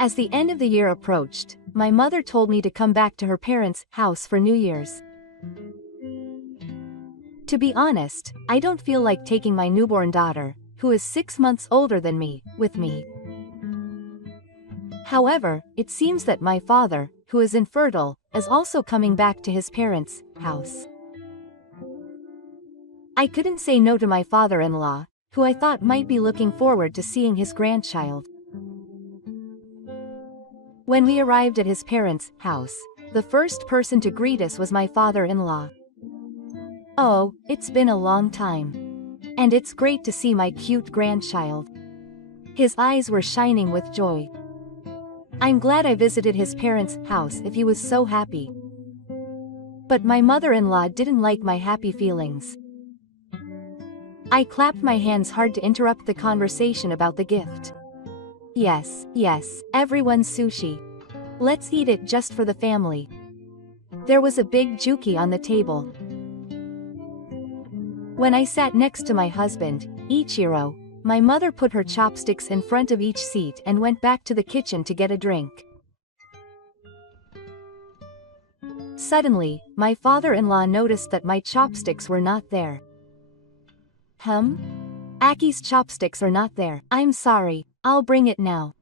As the end of the year approached, my mother told me to come back to her parents' house for New Year's. To be honest, I don't feel like taking my newborn daughter, who is 6 months older than me, with me. However, it seems that my father, who is infertile, is also coming back to his parents' house. I couldn't say no to my father-in-law, who I thought might be looking forward to seeing his grandchild. When we arrived at his parents' house, the first person to greet us was my father-in-law. "Oh, it's been a long time. And it's great to see my cute grandchild." His eyes were shining with joy. I'm glad I visited his parents' house if he was so happy. But my mother-in-law didn't like my happy feelings. I clapped my hands hard to interrupt the conversation about the gift. Yes, everyone's sushi. Let's eat it just for the family. There was a big juki on the table. When I sat next to my husband, Ichiro, my mother put her chopsticks in front of each seat and went back to the kitchen to get a drink. Suddenly, my father-in-law noticed that my chopsticks were not there. Aki's chopsticks are not there. I'm sorry, I'll bring it now.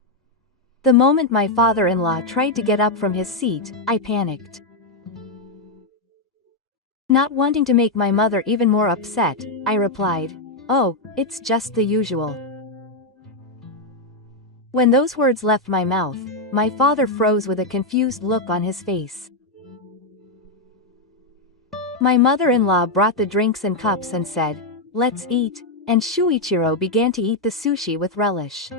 The moment my father-in-law tried to get up from his seat, I panicked. Not wanting to make my mother even more upset, I replied, "Oh, it's just the usual." When those words left my mouth, my father froze with a confused look on his face. My mother-in-law brought the drinks and cups and said, "Let's eat," and Shuichiro began to eat the sushi with relish.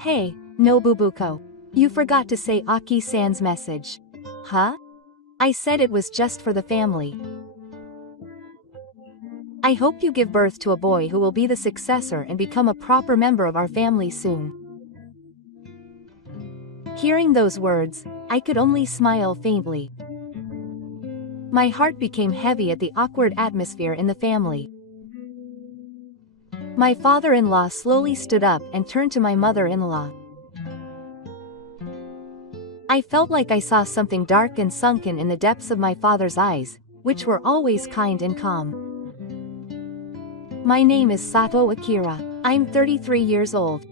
"Hey, Nobubuko. You forgot to say Aki-san's message." "Huh?" I said it was just for the family. I hope you give birth to a boy who will be the successor and become a proper member of our family soon. Hearing those words, I could only smile faintly. My heart became heavy at the awkward atmosphere in the family. My father-in-law slowly stood up and turned to my mother-in-law. I felt like I saw something dark and sunken in the depths of my father's eyes, which were always kind and calm. My name is Sato Akira. I'm 33 years old.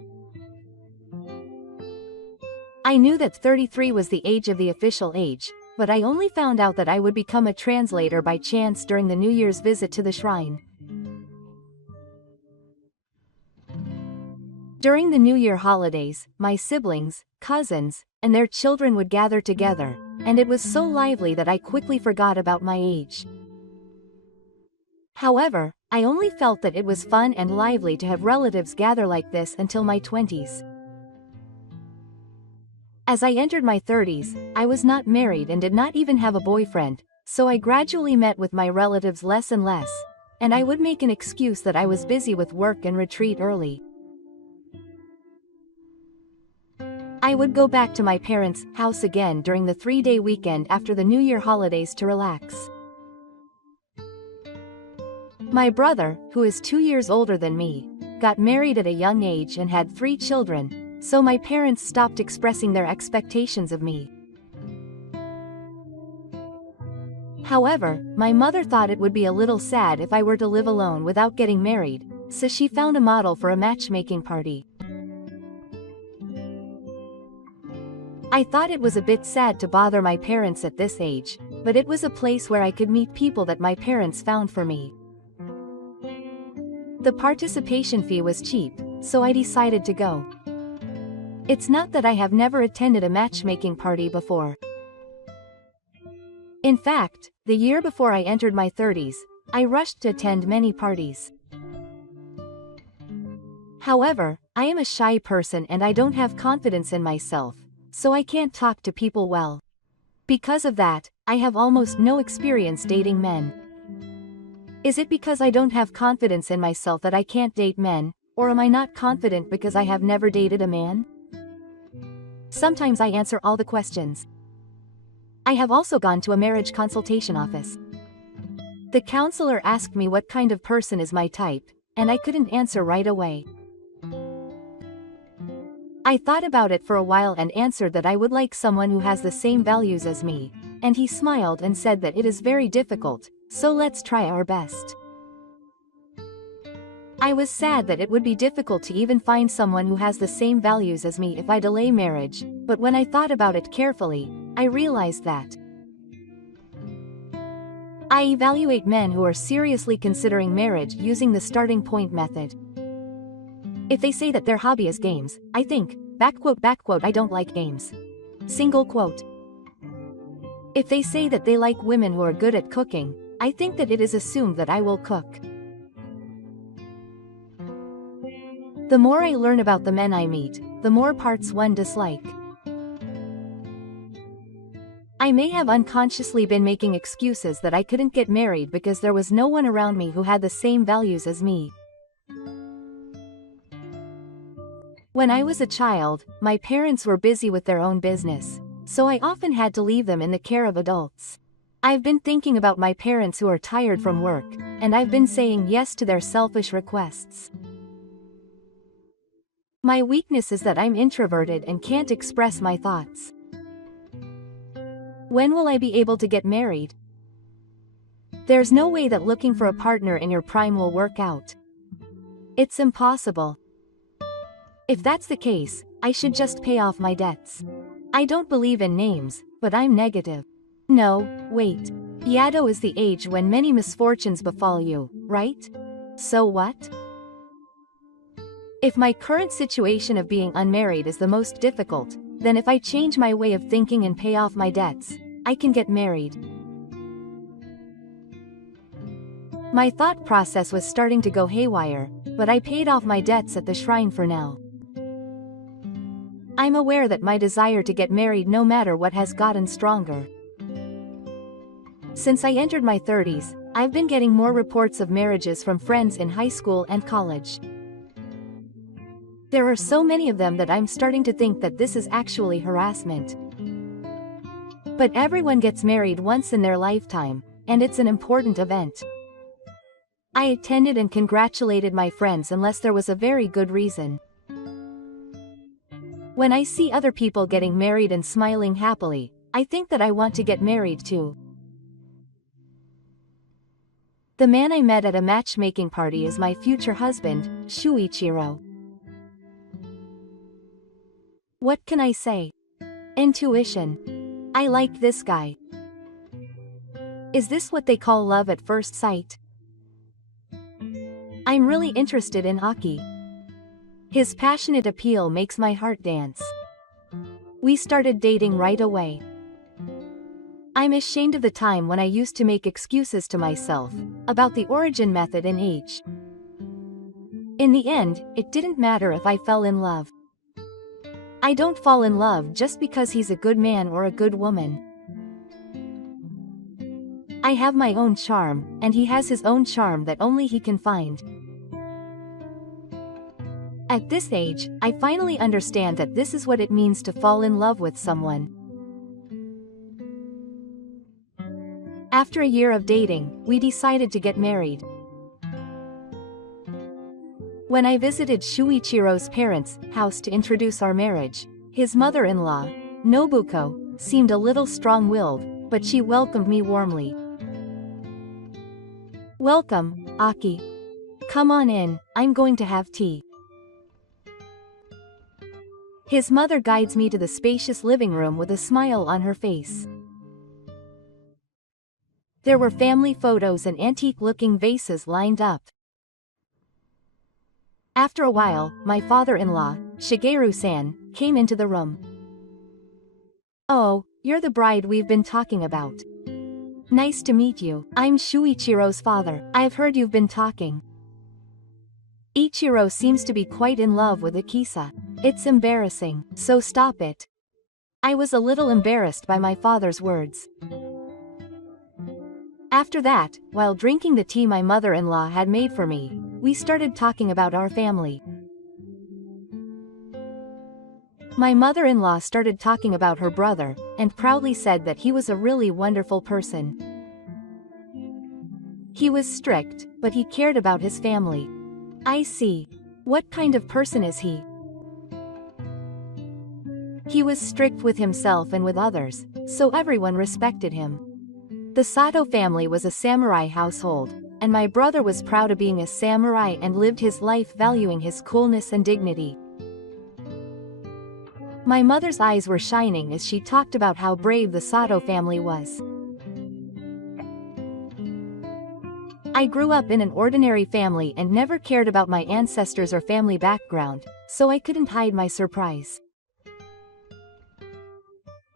I knew that 33 was the age of the official age, but I only found out that I would become a translator by chance during the New Year's visit to the shrine. During the New Year holidays, my siblings, cousins, and their children would gather together, and it was so lively that I quickly forgot about my age. However, I only felt that it was fun and lively to have relatives gather like this until my 20s. As I entered my 30s, I was not married and did not even have a boyfriend, so I gradually met with my relatives less and less, and I would make an excuse that I was busy with work and retreat early. I would go back to my parents' house again during the 3-day weekend after the New Year holidays to relax. My brother, who is 2 years older than me, got married at a young age and had 3 children, so my parents stopped expressing their expectations of me. However, my mother thought it would be a little sad if I were to live alone without getting married, so she found a model for a matchmaking party. I thought it was a bit sad to bother my parents at this age, but it was a place where I could meet people that my parents found for me. The participation fee was cheap, so I decided to go. It's not that I have never attended a matchmaking party before. In fact, the year before I entered my 30s, I rushed to attend many parties. However, I am a shy person and I don't have confidence in myself, so I can't talk to people well. Because of that, I have almost no experience dating men. Is it because I don't have confidence in myself that I can't date men, or am I not confident because I have never dated a man? Sometimes I answer all the questions. I have also gone to a marriage consultation office. The counselor asked me what kind of person is my type, and I couldn't answer right away. I thought about it for a while and answered that I would like someone who has the same values as me, and he smiled and said that it is very difficult, so let's try our best. I was sad that it would be difficult to even find someone who has the same values as me if I delay marriage, but when I thought about it carefully, I realized that I evaluate men who are seriously considering marriage using the starting point method. If they say that their hobby is games, I think, backquote, I don't like games. Single quote. If they say that they like women who are good at cooking, I think that it is assumed that I will cook. The more I learn about the men I meet, the more parts one dislike. I may have unconsciously been making excuses that I couldn't get married because there was no one around me who had the same values as me. When I was a child, my parents were busy with their own business, so I often had to leave them in the care of adults. I've been thinking about my parents who are tired from work, and I've been saying yes to their selfish requests. My weakness is that I'm introverted and can't express my thoughts. When will I be able to get married? There's no way that looking for a partner in your prime will work out. It's impossible. If that's the case, I should just pay off my debts. I don't believe in names, but I'm negative. No, wait. Yado is the age when many misfortunes befall you, right? So what? If my current situation of being unmarried is the most difficult, then if I change my way of thinking and pay off my debts, I can get married. My thought process was starting to go haywire, but I paid off my debts at the shrine for now. I'm aware that my desire to get married no matter what has gotten stronger. Since I entered my 30s, I've been getting more reports of marriages from friends in high school and college. There are so many of them that I'm starting to think that this is actually harassment. But everyone gets married once in their lifetime, and it's an important event. I attended and congratulated my friends unless there was a very good reason. When I see other people getting married and smiling happily, I think that I want to get married too. The man I met at a matchmaking party is my future husband, Shuichiro. What can I say? Intuition. I like this guy. Is this what they call love at first sight? I'm really interested in Aki. His passionate appeal makes my heart dance. We started dating right away. I'm ashamed of the time when I used to make excuses to myself about the origin method and age. In the end, it didn't matter if I fell in love. I don't fall in love just because he's a good man or a good woman. I have my own charm, and he has his own charm that only he can find. At this age, I finally understand that this is what it means to fall in love with someone. After a year of dating, we decided to get married. When I visited Shuichiro's parents' house to introduce our marriage, his mother-in-law, Nobuko, seemed a little strong-willed, but she welcomed me warmly. Welcome, Aki. Come on in, I'm going to have tea. His mother guides me to the spacious living room with a smile on her face. There were family photos and antique-looking vases lined up. After a while, my father-in-law, Shigeru-san, came into the room. Oh, you're the bride we've been talking about. Nice to meet you. I'm Shuichiro's father. I've heard you've been talking. Ichiro seems to be quite in love with Akisa. It's embarrassing, so stop it. I was a little embarrassed by my father's words. After that, while drinking the tea my mother-in-law had made for me, we started talking about our family. My mother-in-law started talking about her brother, and proudly said that he was a really wonderful person. He was strict, but he cared about his family. I see. What kind of person is he? He was strict with himself and with others, so everyone respected him. The Sato family was a samurai household, and my brother was proud of being a samurai and lived his life valuing his coolness and dignity. My mother's eyes were shining as she talked about how brave the Sato family was. I grew up in an ordinary family and never cared about my ancestors or family background, so I couldn't hide my surprise.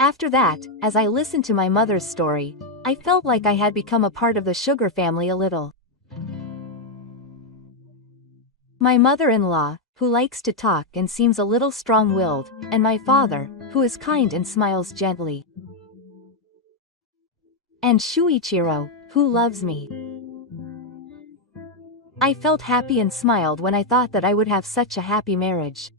After that, as I listened to my mother's story, I felt like I had become a part of the Sugar family a little. My mother-in-law, who likes to talk and seems a little strong-willed, and my father, who is kind and smiles gently. And Shuichiro, who loves me. I felt happy and smiled when I thought that I would have such a happy marriage.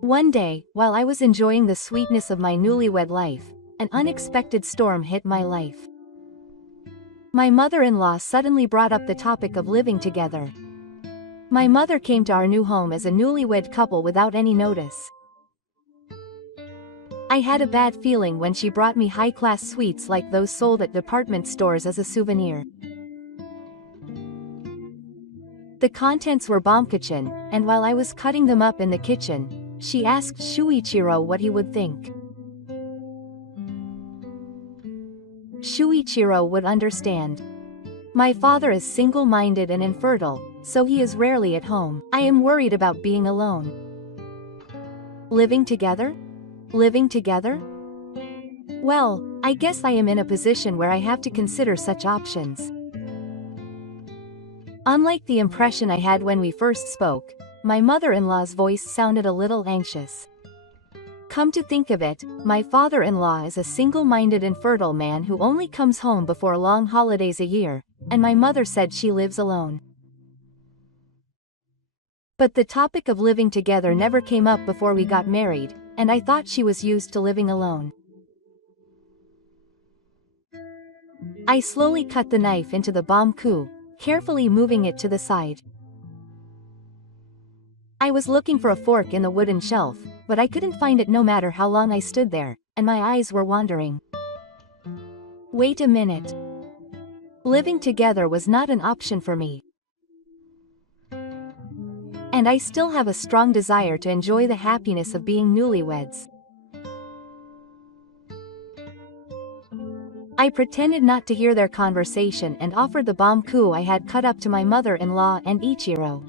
One day, while I was enjoying the sweetness of my newlywed life, an unexpected storm hit my life. My mother-in-law suddenly brought up the topic of living together. My mother came to our new home as a newlywed couple without any notice. I had a bad feeling when she brought me high-class sweets like those sold at department stores as a souvenir. The contents were bombkachin, and while I was cutting them up in the kitchen, she asked Shuichiro what he would think. Shuichiro would understand. My father is single-minded and infertile, so he is rarely at home. I am worried about being alone. Living together? Living together? Well, I guess I am in a position where I have to consider such options. Unlike the impression I had when we first spoke, my mother-in-law's voice sounded a little anxious. Come to think of it, my father-in-law is a single-minded infertile man who only comes home before long holidays a year, and my mother said she lives alone. But the topic of living together never came up before we got married, and I thought she was used to living alone. I slowly cut the knife into the bamku, carefully moving it to the side. I was looking for a fork in the wooden shelf, but I couldn't find it no matter how long I stood there, and my eyes were wandering. Wait a minute. Living together was not an option for me. And I still have a strong desire to enjoy the happiness of being newlyweds. I pretended not to hear their conversation and offered the bamku I had cut up to my mother-in-law and Ichiro.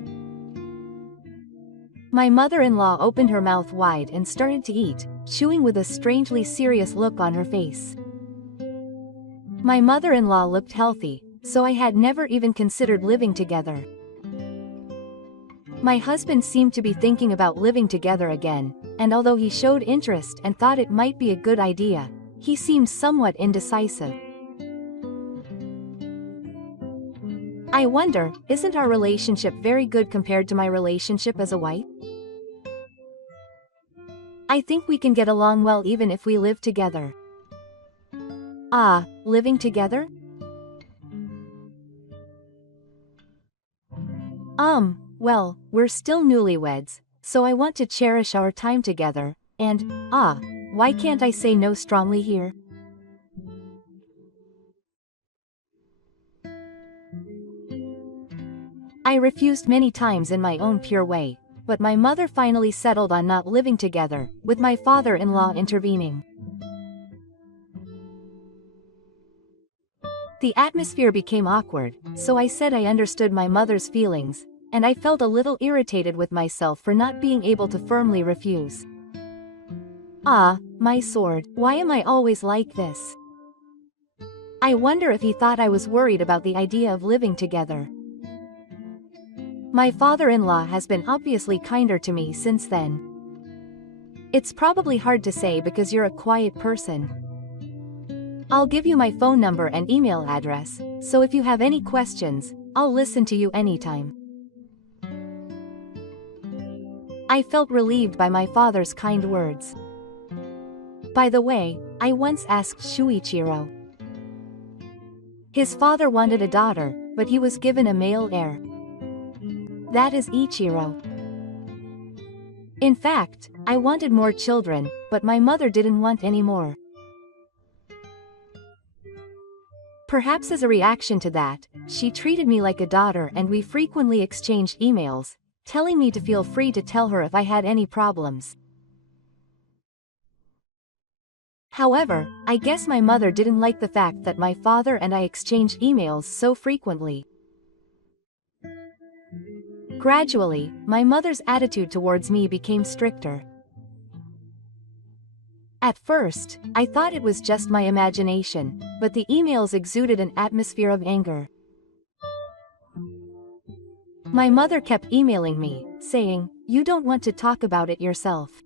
My mother-in-law opened her mouth wide and started to eat, chewing with a strangely serious look on her face. My mother-in-law looked healthy, so I had never even considered living together. My husband seemed to be thinking about living together again, and although he showed interest and thought it might be a good idea, he seemed somewhat indecisive. I wonder, isn't our relationship very good compared to my relationship as a wife? I think we can get along well even if we live together. Ah, living together? Well, we're still newlyweds, so I want to cherish our time together, and, why can't I say no strongly here? I refused many times in my own pure way, but my mother finally settled on not living together, with my father-in-law intervening. The atmosphere became awkward, so I said I understood my mother's feelings, and I felt a little irritated with myself for not being able to firmly refuse. Ah, my sword, why am I always like this? I wonder if he thought I was worried about the idea of living together. My father-in-law has been obviously kinder to me since then. It's probably hard to say because you're a quiet person. I'll give you my phone number and email address, so if you have any questions, I'll listen to you anytime. I felt relieved by my father's kind words. By the way, I once asked Shuichiro. His father wanted a daughter, but he was given a male heir. That is Ichiro. In fact, I wanted more children, but my mother didn't want any more. Perhaps as a reaction to that, she treated me like a daughter and we frequently exchanged emails, telling me to feel free to tell her if I had any problems. However, I guess my mother didn't like the fact that my father and I exchanged emails so frequently. Gradually, my mother's attitude towards me became stricter. At first, I thought it was just my imagination, but the emails exuded an atmosphere of anger. My mother kept emailing me, saying, "You don't want to talk about it yourself."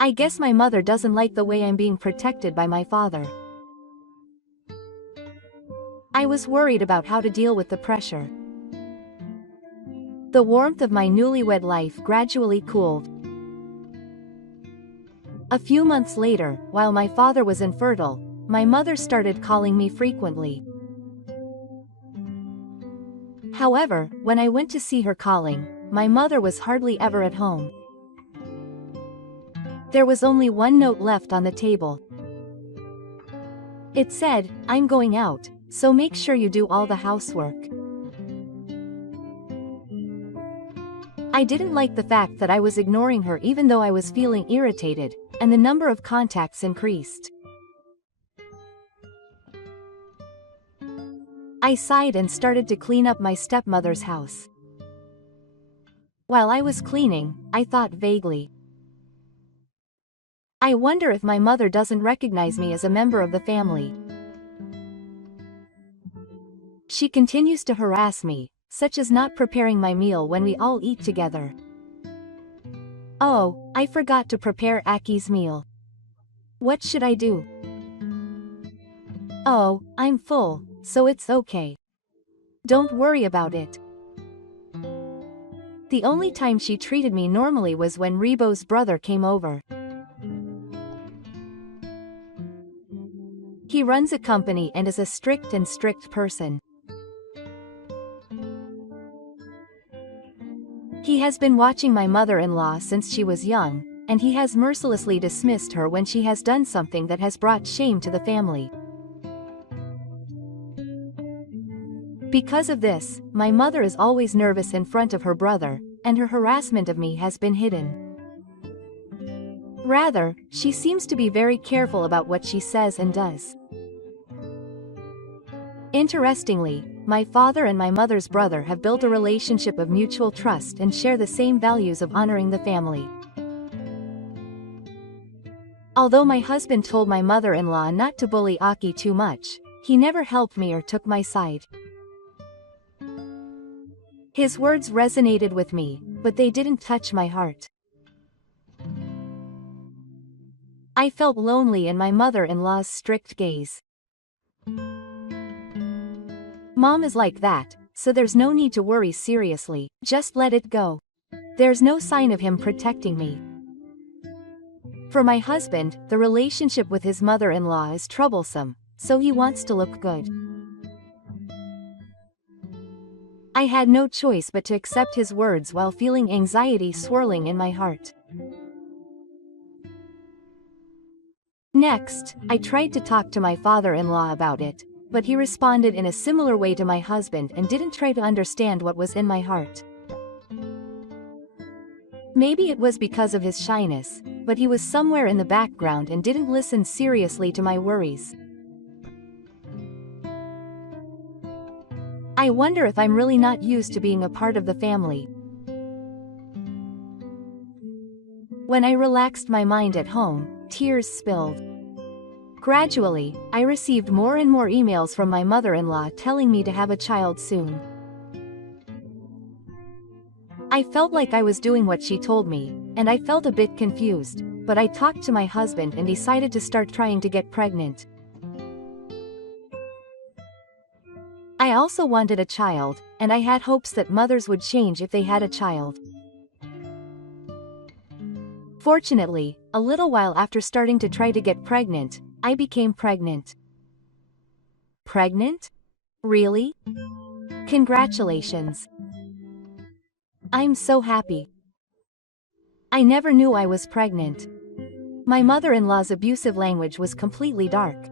I guess my mother doesn't like the way I'm being protected by my father. I was worried about how to deal with the pressure. The warmth of my newlywed life gradually cooled. A few months later, while my father was infertile, my mother started calling me frequently. However, when I went to see her calling, my mother was hardly ever at home. There was only one note left on the table. It said, "I'm going out, so make sure you do all the housework." I didn't like the fact that I was ignoring her even though I was feeling irritated, and the number of contacts increased. I sighed and started to clean up my stepmother's house. While I was cleaning, I thought vaguely, I wonder if my mother doesn't recognize me as a member of the family. She continues to harass me, such as not preparing my meal when we all eat together. Oh, I forgot to prepare Aki's meal. What should I do? Oh, I'm full, so it's okay. Don't worry about it. The only time she treated me normally was when Rebo's brother came over. He runs a company and is a strict person. He has been watching my mother-in-law since she was young, and he has mercilessly dismissed her when she has done something that has brought shame to the family. Because of this, my mother is always nervous in front of her brother, and her harassment of me has been hidden. Rather, she seems to be very careful about what she says and does. Interestingly, my father and my mother's brother have built a relationship of mutual trust and share the same values of honoring the family. Although my husband told my mother-in-law not to bully Aki too much, he never helped me or took my side. His words resonated with me, but they didn't touch my heart. I felt lonely in my mother-in-law's strict gaze. Mom is like that, so there's no need to worry seriously, just let it go. There's no sign of him protecting me. For my husband, the relationship with his mother-in-law is troublesome, so he wants to look good. I had no choice but to accept his words while feeling anxiety swirling in my heart. Next, I tried to talk to my father-in-law about it, but he responded in a similar way to my husband and didn't try to understand what was in my heart. Maybe it was because of his shyness, but he was somewhere in the background and didn't listen seriously to my worries. I wonder if I'm really not used to being a part of the family. When I relaxed my mind at home, tears spilled. Gradually, I received more and more emails from my mother-in-law telling me to have a child soon. I felt like I was doing what she told me, and I felt a bit confused, but I talked to my husband and decided to start trying to get pregnant. I also wanted a child, and I had hopes that mothers would change if they had a child. Fortunately, a little while after starting to try to get pregnant, I became pregnant. Pregnant? Really? Congratulations. I'm so happy. I never knew I was pregnant. My mother-in-law's abusive language was completely dark.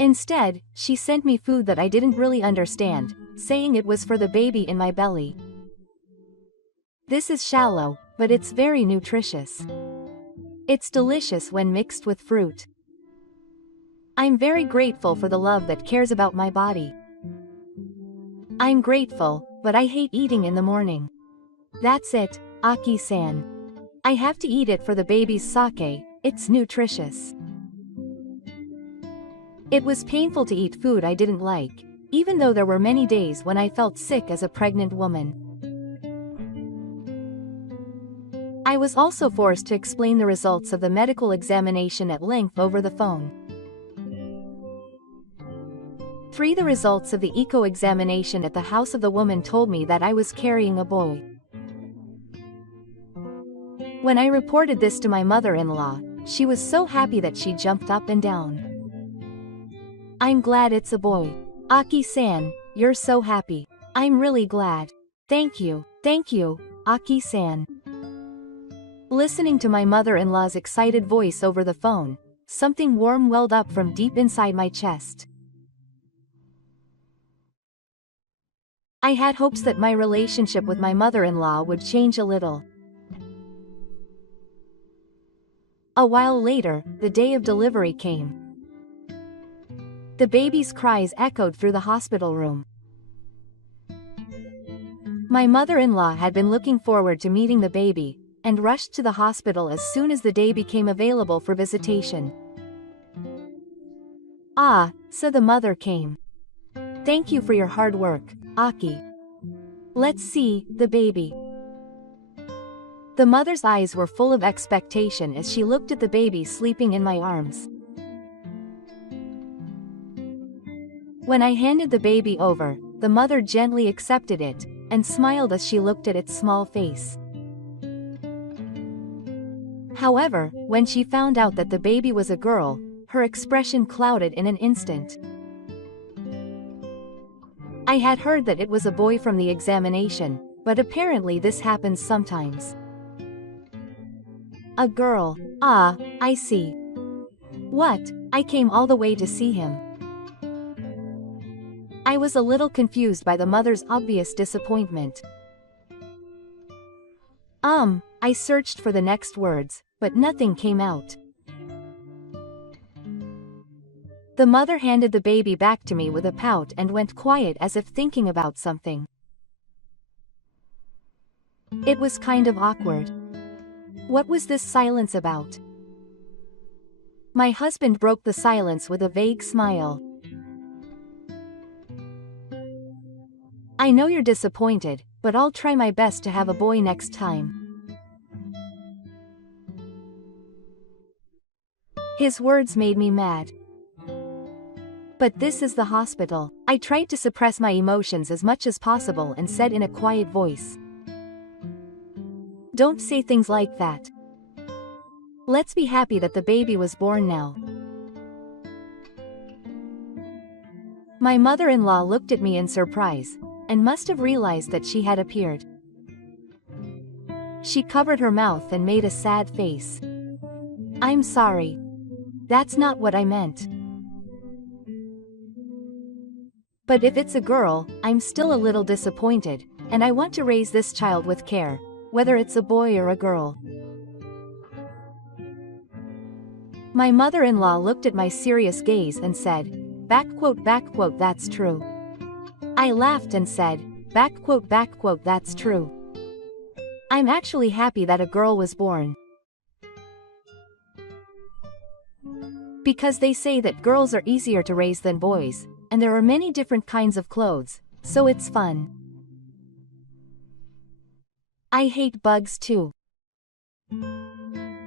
Instead, she sent me food that I didn't really understand, saying it was for the baby in my belly. This is shallow, but it's very nutritious. It's delicious when mixed with fruit. I'm very grateful for the love that cares about my body. I'm grateful, but I hate eating in the morning. That's it, Aki-san. I have to eat it for the baby's sake, it's nutritious. It was painful to eat food I didn't like, even though there were many days when I felt sick as a pregnant woman. I was also forced to explain the results of the medical examination at length over the phone. 3. The results of the echo examination at the house of the woman told me that I was carrying a boy. When I reported this to my mother-in-law, she was so happy that she jumped up and down. I'm glad it's a boy. Aki-san, you're so happy. I'm really glad. Thank you, Aki-san. Listening to my mother-in-law's excited voice over the phone, something warm welled up from deep inside my chest. I had hopes that my relationship with my mother-in-law would change a little. A while later, the day of delivery came. The baby's cries echoed through the hospital room. My mother-in-law had been looking forward to meeting the baby, and rushed to the hospital as soon as the day became available for visitation. Ah, so the mother came. Thank you for your hard work, Aki. Let's see, the baby. The mother's eyes were full of expectation as she looked at the baby sleeping in my arms. When I handed the baby over, the mother gently accepted it, and smiled as she looked at its small face. However, when she found out that the baby was a girl, her expression clouded in an instant. I had heard that it was a boy from the examination, but apparently this happens sometimes. A girl. Ah, I see. What? I came all the way to see him. I was a little confused by the mother's obvious disappointment. I searched for the next words, but nothing came out. The mother handed the baby back to me with a pout and went quiet as if thinking about something. It was kind of awkward. What was this silence about? My husband broke the silence with a vague smile. I know you're disappointed, but I'll try my best to have a boy next time. His words made me mad. But this is the hospital. I tried to suppress my emotions as much as possible and said in a quiet voice. Don't say things like that. Let's be happy that the baby was born now. My mother-in-law looked at me in surprise, and must have realized that she had appeared. She covered her mouth and made a sad face. I'm sorry. That's not what I meant. But if it's a girl, I'm still a little disappointed, and I want to raise this child with care, whether it's a boy or a girl. My mother-in-law looked at my serious gaze and said, that's true. I laughed and said, that's true. I'm actually happy that a girl was born. Because they say that girls are easier to raise than boys, and there are many different kinds of clothes, so it's fun. I hate bugs too.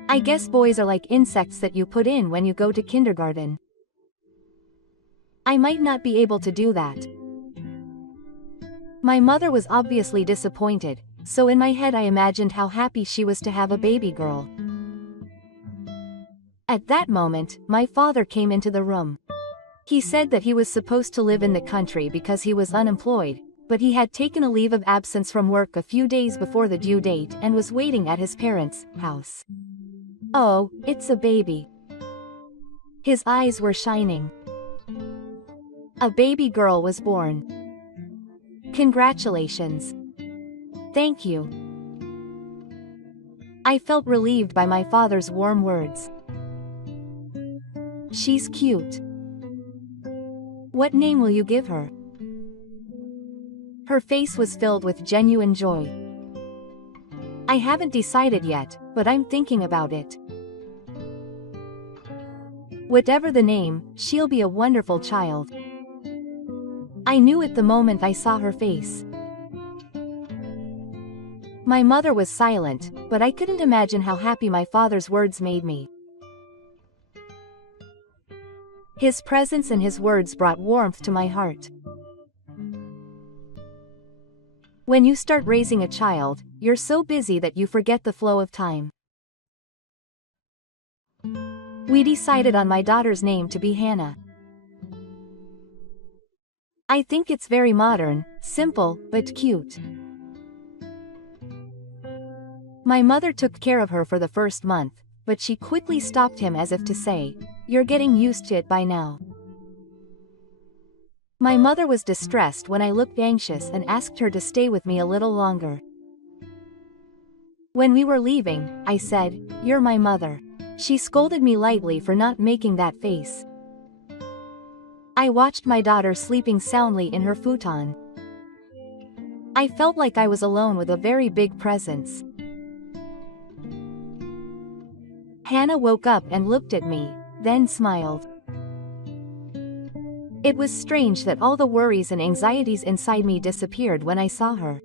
I guess boys are like insects that you put in when you go to kindergarten. I might not be able to do that. My mother was obviously disappointed, so in my head I imagined how happy she was to have a baby girl. At that moment, my father came into the room. He said that he was supposed to live in the country because he was unemployed, but he had taken a leave of absence from work a few days before the due date and was waiting at his parents' house. Oh, it's a baby. His eyes were shining. A baby girl was born. Congratulations. Thank you. I felt relieved by my father's warm words. She's cute. What name will you give her? Her face was filled with genuine joy. I haven't decided yet, but I'm thinking about it. Whatever the name, she'll be a wonderful child. I knew it the moment I saw her face. My mother was silent, but I couldn't imagine how happy my father's words made me. His presence and his words brought warmth to my heart. When you start raising a child, you're so busy that you forget the flow of time. We decided on my daughter's name to be Hannah. I think it's very modern, simple, but cute. My mother took care of her for the first month, but she quickly stopped him as if to say, "You're getting used to it by now." My mother was distressed when I looked anxious and asked her to stay with me a little longer. When we were leaving, I said, "You're my mother." She scolded me lightly for not making that face. I watched my daughter sleeping soundly in her futon. I felt like I was alone with a very big presence. Hannah woke up and looked at me, then smiled. It was strange that all the worries and anxieties inside me disappeared when I saw her.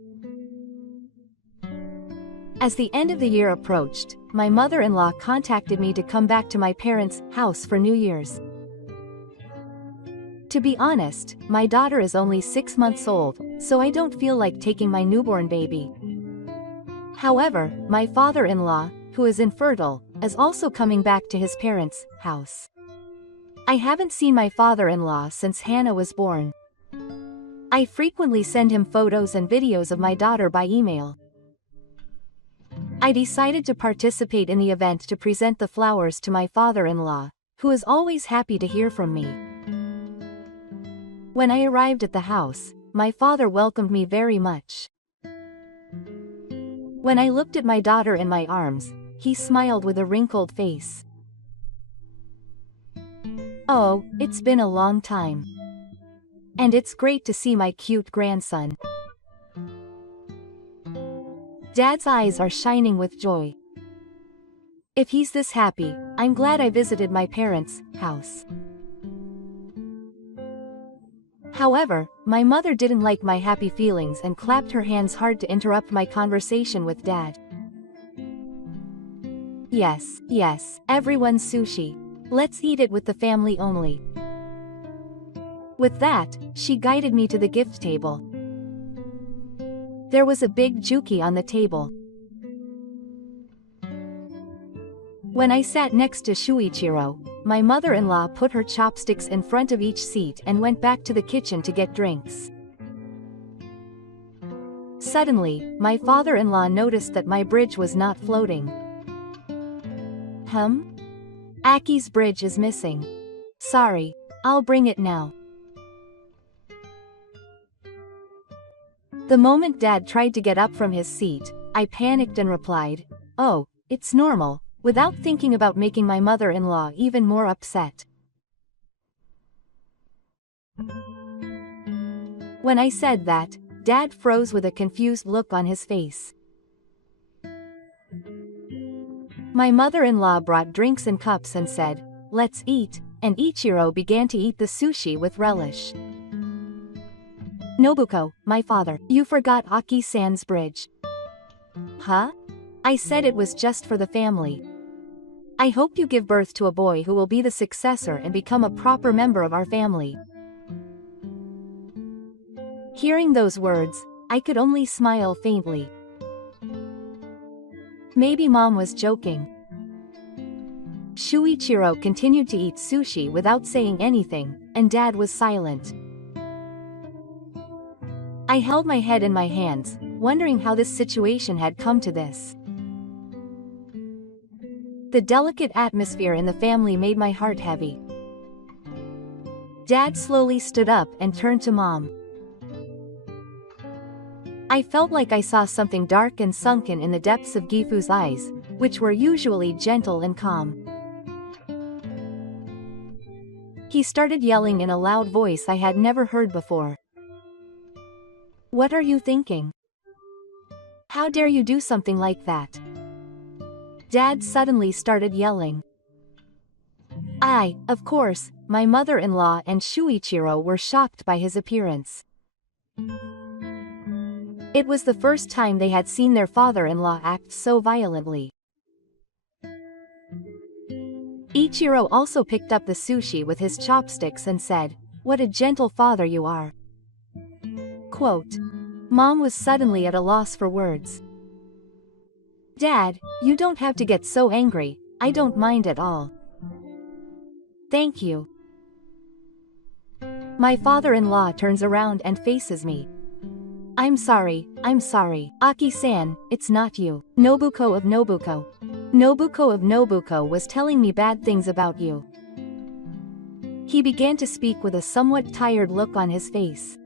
As the end of the year approached, my mother-in-law contacted me to come back to my parents' house for New Year's. To be honest, my daughter is only 6 months old, so I don't feel like taking my newborn baby. However, my father-in-law, who is infertile, is also coming back to his parents' house. I haven't seen my father-in-law since Hannah was born. I frequently send him photos and videos of my daughter by email. I decided to participate in the event to present the flowers to my father-in-law, who is always happy to hear from me. When I arrived at the house, my father welcomed me very much. When I looked at my daughter in my arms, he smiled with a wrinkled face. Oh, it's been a long time. And it's great to see my cute grandson. Dad's eyes are shining with joy. If he's this happy, I'm glad I visited my parents' house. However, my mother didn't like my happy feelings and clapped her hands hard to interrupt my conversation with Dad. Yes, everyone's sushi. Let's eat it with the family only. With that, she guided me to the gift table. There was a big juki on the table. When I sat next to Shuichiro, my mother-in-law put her chopsticks in front of each seat and went back to the kitchen to get drinks. Suddenly, my father-in-law noticed that my bridge was not floating. Aki's bridge is missing. Sorry, I'll bring it now. The moment Dad tried to get up from his seat, I panicked and replied, "Oh, it's normal," without thinking about making my mother-in-law even more upset. When I said that, Dad froze with a confused look on his face. My mother-in-law brought drinks and cups and said, "Let's eat," and Ichiro began to eat the sushi with relish. "Nobuko, my father, you forgot Aki-san's bridge." "Huh?" I said it was just for the family. I hope you give birth to a boy who will be the successor and become a proper member of our family. Hearing those words, I could only smile faintly. Maybe Mom was joking. Shuichiro continued to eat sushi without saying anything, and Dad was silent. I held my head in my hands, wondering how this situation had come to this. The delicate atmosphere in the family made my heart heavy. Dad slowly stood up and turned to Mom. I felt like I saw something dark and sunken in the depths of Gifu's eyes, which were usually gentle and calm. He started yelling in a loud voice I had never heard before. "What are you thinking? How dare you do something like that?" Dad suddenly started yelling. Of course, my mother-in-law and Shuichiro were shocked by his appearance. It was the first time they had seen their father-in-law act so violently. Ichiro also picked up the sushi with his chopsticks and said, "What a gentle father you are." Quote. Mom was suddenly at a loss for words. "Dad, you don't have to get so angry, I don't mind at all." "Thank you." My father-in-law turns around and faces me. I'm sorry. Aki-san, it's not you. Nobuko of Nobuko. Nobuko of Nobuko was telling me bad things about you." He began to speak with a somewhat tired look on his face.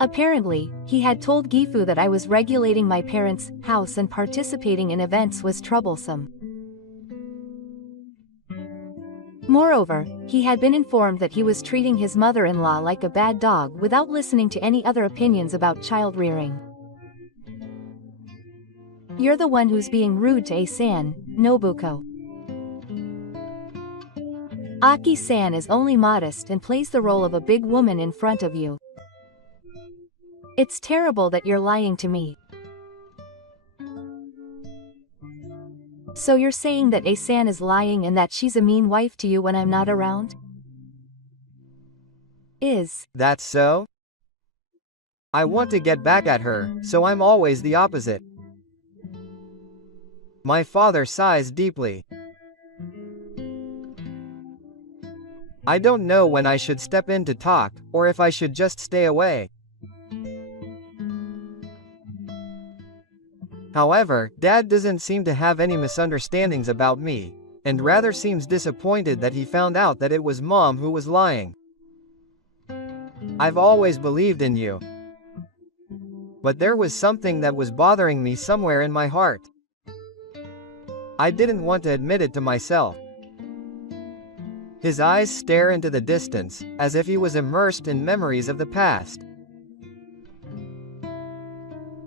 Apparently, he had told Gifu that I was regulating my parents' house and participating in events was troublesome. Moreover, he had been informed that he was treating his mother-in-law like a bad dog without listening to any other opinions about child rearing. "You're the one who's being rude to A-san, Nobuko. Aki-san is only modest and plays the role of a big woman in front of you. It's terrible that you're lying to me." "So you're saying that A-san is lying and that she's a mean wife to you when I'm not around?" "Is that so? I want to get back at her, so I'm always the opposite." My father sighs deeply. I don't know when I should step in to talk, or if I should just stay away. However, Dad doesn't seem to have any misunderstandings about me, and rather seems disappointed that he found out that it was Mom who was lying. "I've always believed in you. But there was something that was bothering me somewhere in my heart. I didn't want to admit it to myself." His eyes stare into the distance, as if he was immersed in memories of the past.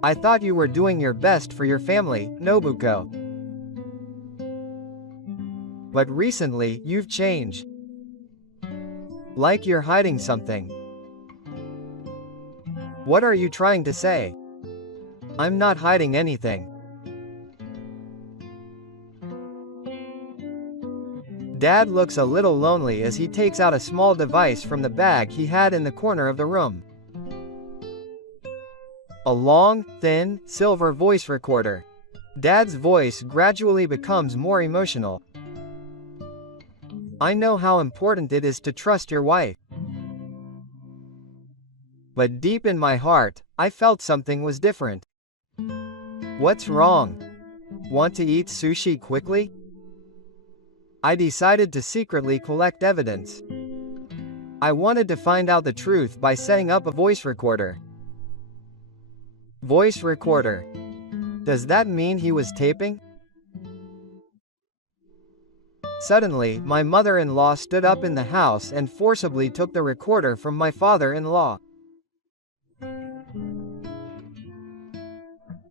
"I thought you were doing your best for your family, Nobuko. But recently, you've changed. Like you're hiding something." "What are you trying to say?" "I'm not hiding anything." Dad looks a little lonely as he takes out a small device from the bag he had in the corner of the room. A long, thin, silver voice recorder. Dad's voice gradually becomes more emotional. "I know how important it is to trust your wife. But deep in my heart, I felt something was different." "What's wrong? Want to eat sushi quickly?" I decided to secretly collect evidence. I wanted to find out the truth by setting up a voice recorder. Voice recorder. Does that mean he was taping? Suddenly, my mother-in-law stood up in the house and forcibly took the recorder from my father-in-law.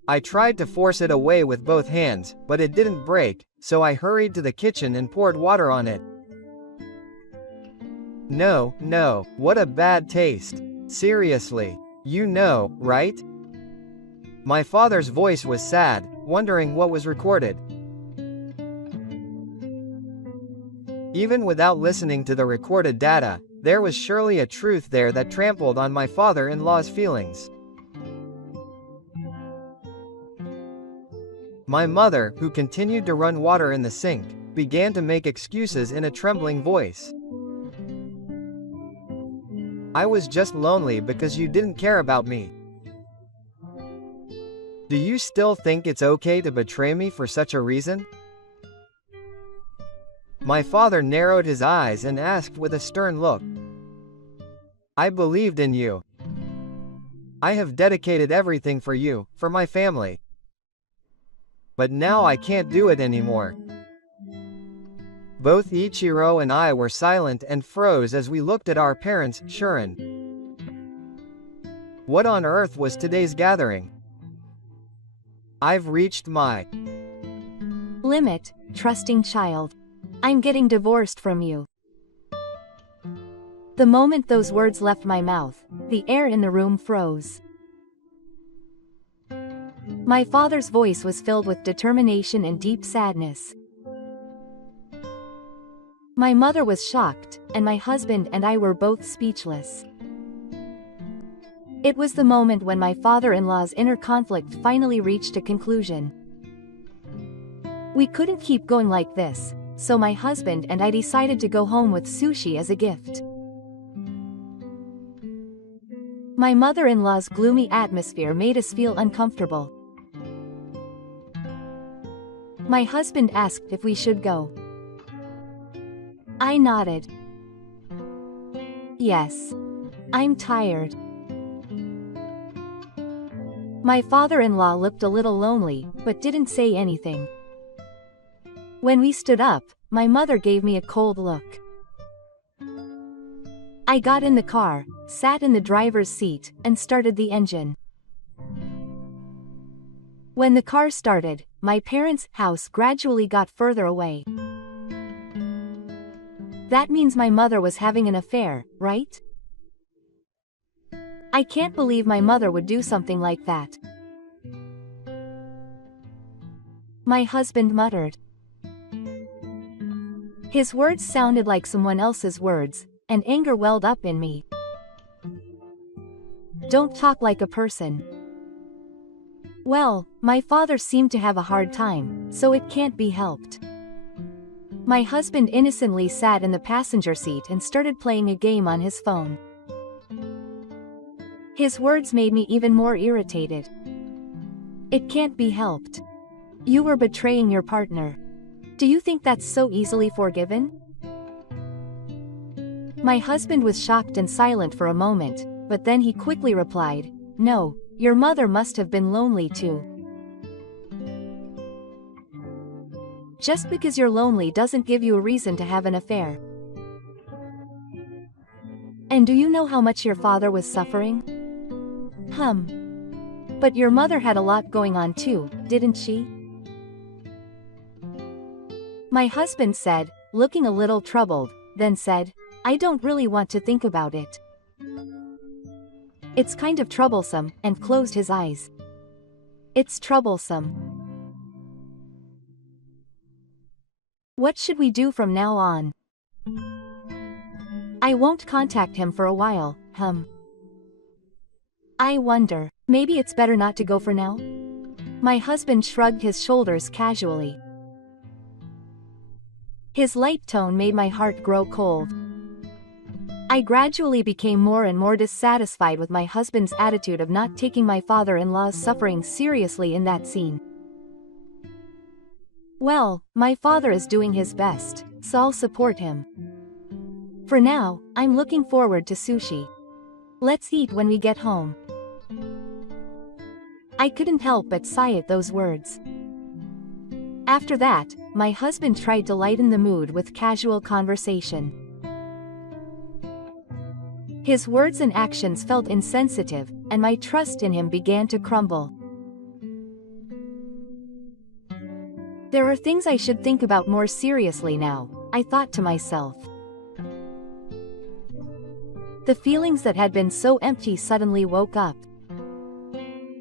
I tried to force it away with both hands, but it didn't break, so I hurried to the kitchen and poured water on it. No, what a bad taste. Seriously. You know, right? My father's voice was sad, wondering what was recorded. Even without listening to the recorded data, there was surely a truth there that trampled on my father-in-law's feelings. My mother, who continued to run water in the sink, began to make excuses in a trembling voice. I was just lonely because you didn't care about me. Do you still think it's okay to betray me for such a reason? My father narrowed his eyes and asked with a stern look. I believed in you. I have dedicated everything for you, for my family. But now I can't do it anymore. Both Ichiro and I were silent and froze as we looked at our parents, Shuren. What on earth was today's gathering? I've reached my limit, trusting child. I'm getting divorced from you. The moment those words left my mouth, the air in the room froze. My father's voice was filled with determination and deep sadness. My mother was shocked, and my husband and I were both speechless. It was the moment when my father-in-law's inner conflict finally reached a conclusion. We couldn't keep going like this, so my husband and I decided to go home with sushi as a gift. My mother-in-law's gloomy atmosphere made us feel uncomfortable. My husband asked if we should go. I nodded. Yes. I'm tired. My father-in-law looked a little lonely, but didn't say anything. When we stood up, my mother gave me a cold look. I got in the car, sat in the driver's seat, and started the engine. When the car started, my parents' house gradually got further away. That means my mother was having an affair, right? I can't believe my mother would do something like that. My husband muttered. His words sounded like someone else's words, and anger welled up in me. Don't talk like a person. Well, my father seemed to have a hard time, so it can't be helped. My husband innocently sat in the passenger seat and started playing a game on his phone. His words made me even more irritated. It can't be helped. You were betraying your partner. Do you think that's so easily forgiven? My husband was shocked and silent for a moment, but then he quickly replied, No, your mother must have been lonely too. Just because you're lonely doesn't give you a reason to have an affair. And do you know how much your father was suffering? But your mother had a lot going on too, didn't she? My husband said, looking a little troubled, then said, I don't really want to think about it. It's kind of troublesome, and closed his eyes. It's troublesome. What should we do from now on? I won't contact him for a while, I wonder, maybe it's better not to go for now? My husband shrugged his shoulders casually. His light tone made my heart grow cold. I gradually became more and more dissatisfied with my husband's attitude of not taking my father-in-law's suffering seriously in that scene. Well, my father is doing his best, so I'll support him. For now, I'm looking forward to sushi. Let's eat when we get home. I couldn't help but sigh at those words. After that, my husband tried to lighten the mood with casual conversation. His words and actions felt insensitive, and my trust in him began to crumble. There are things I should think about more seriously now, I thought to myself. The feelings that had been so empty suddenly woke up.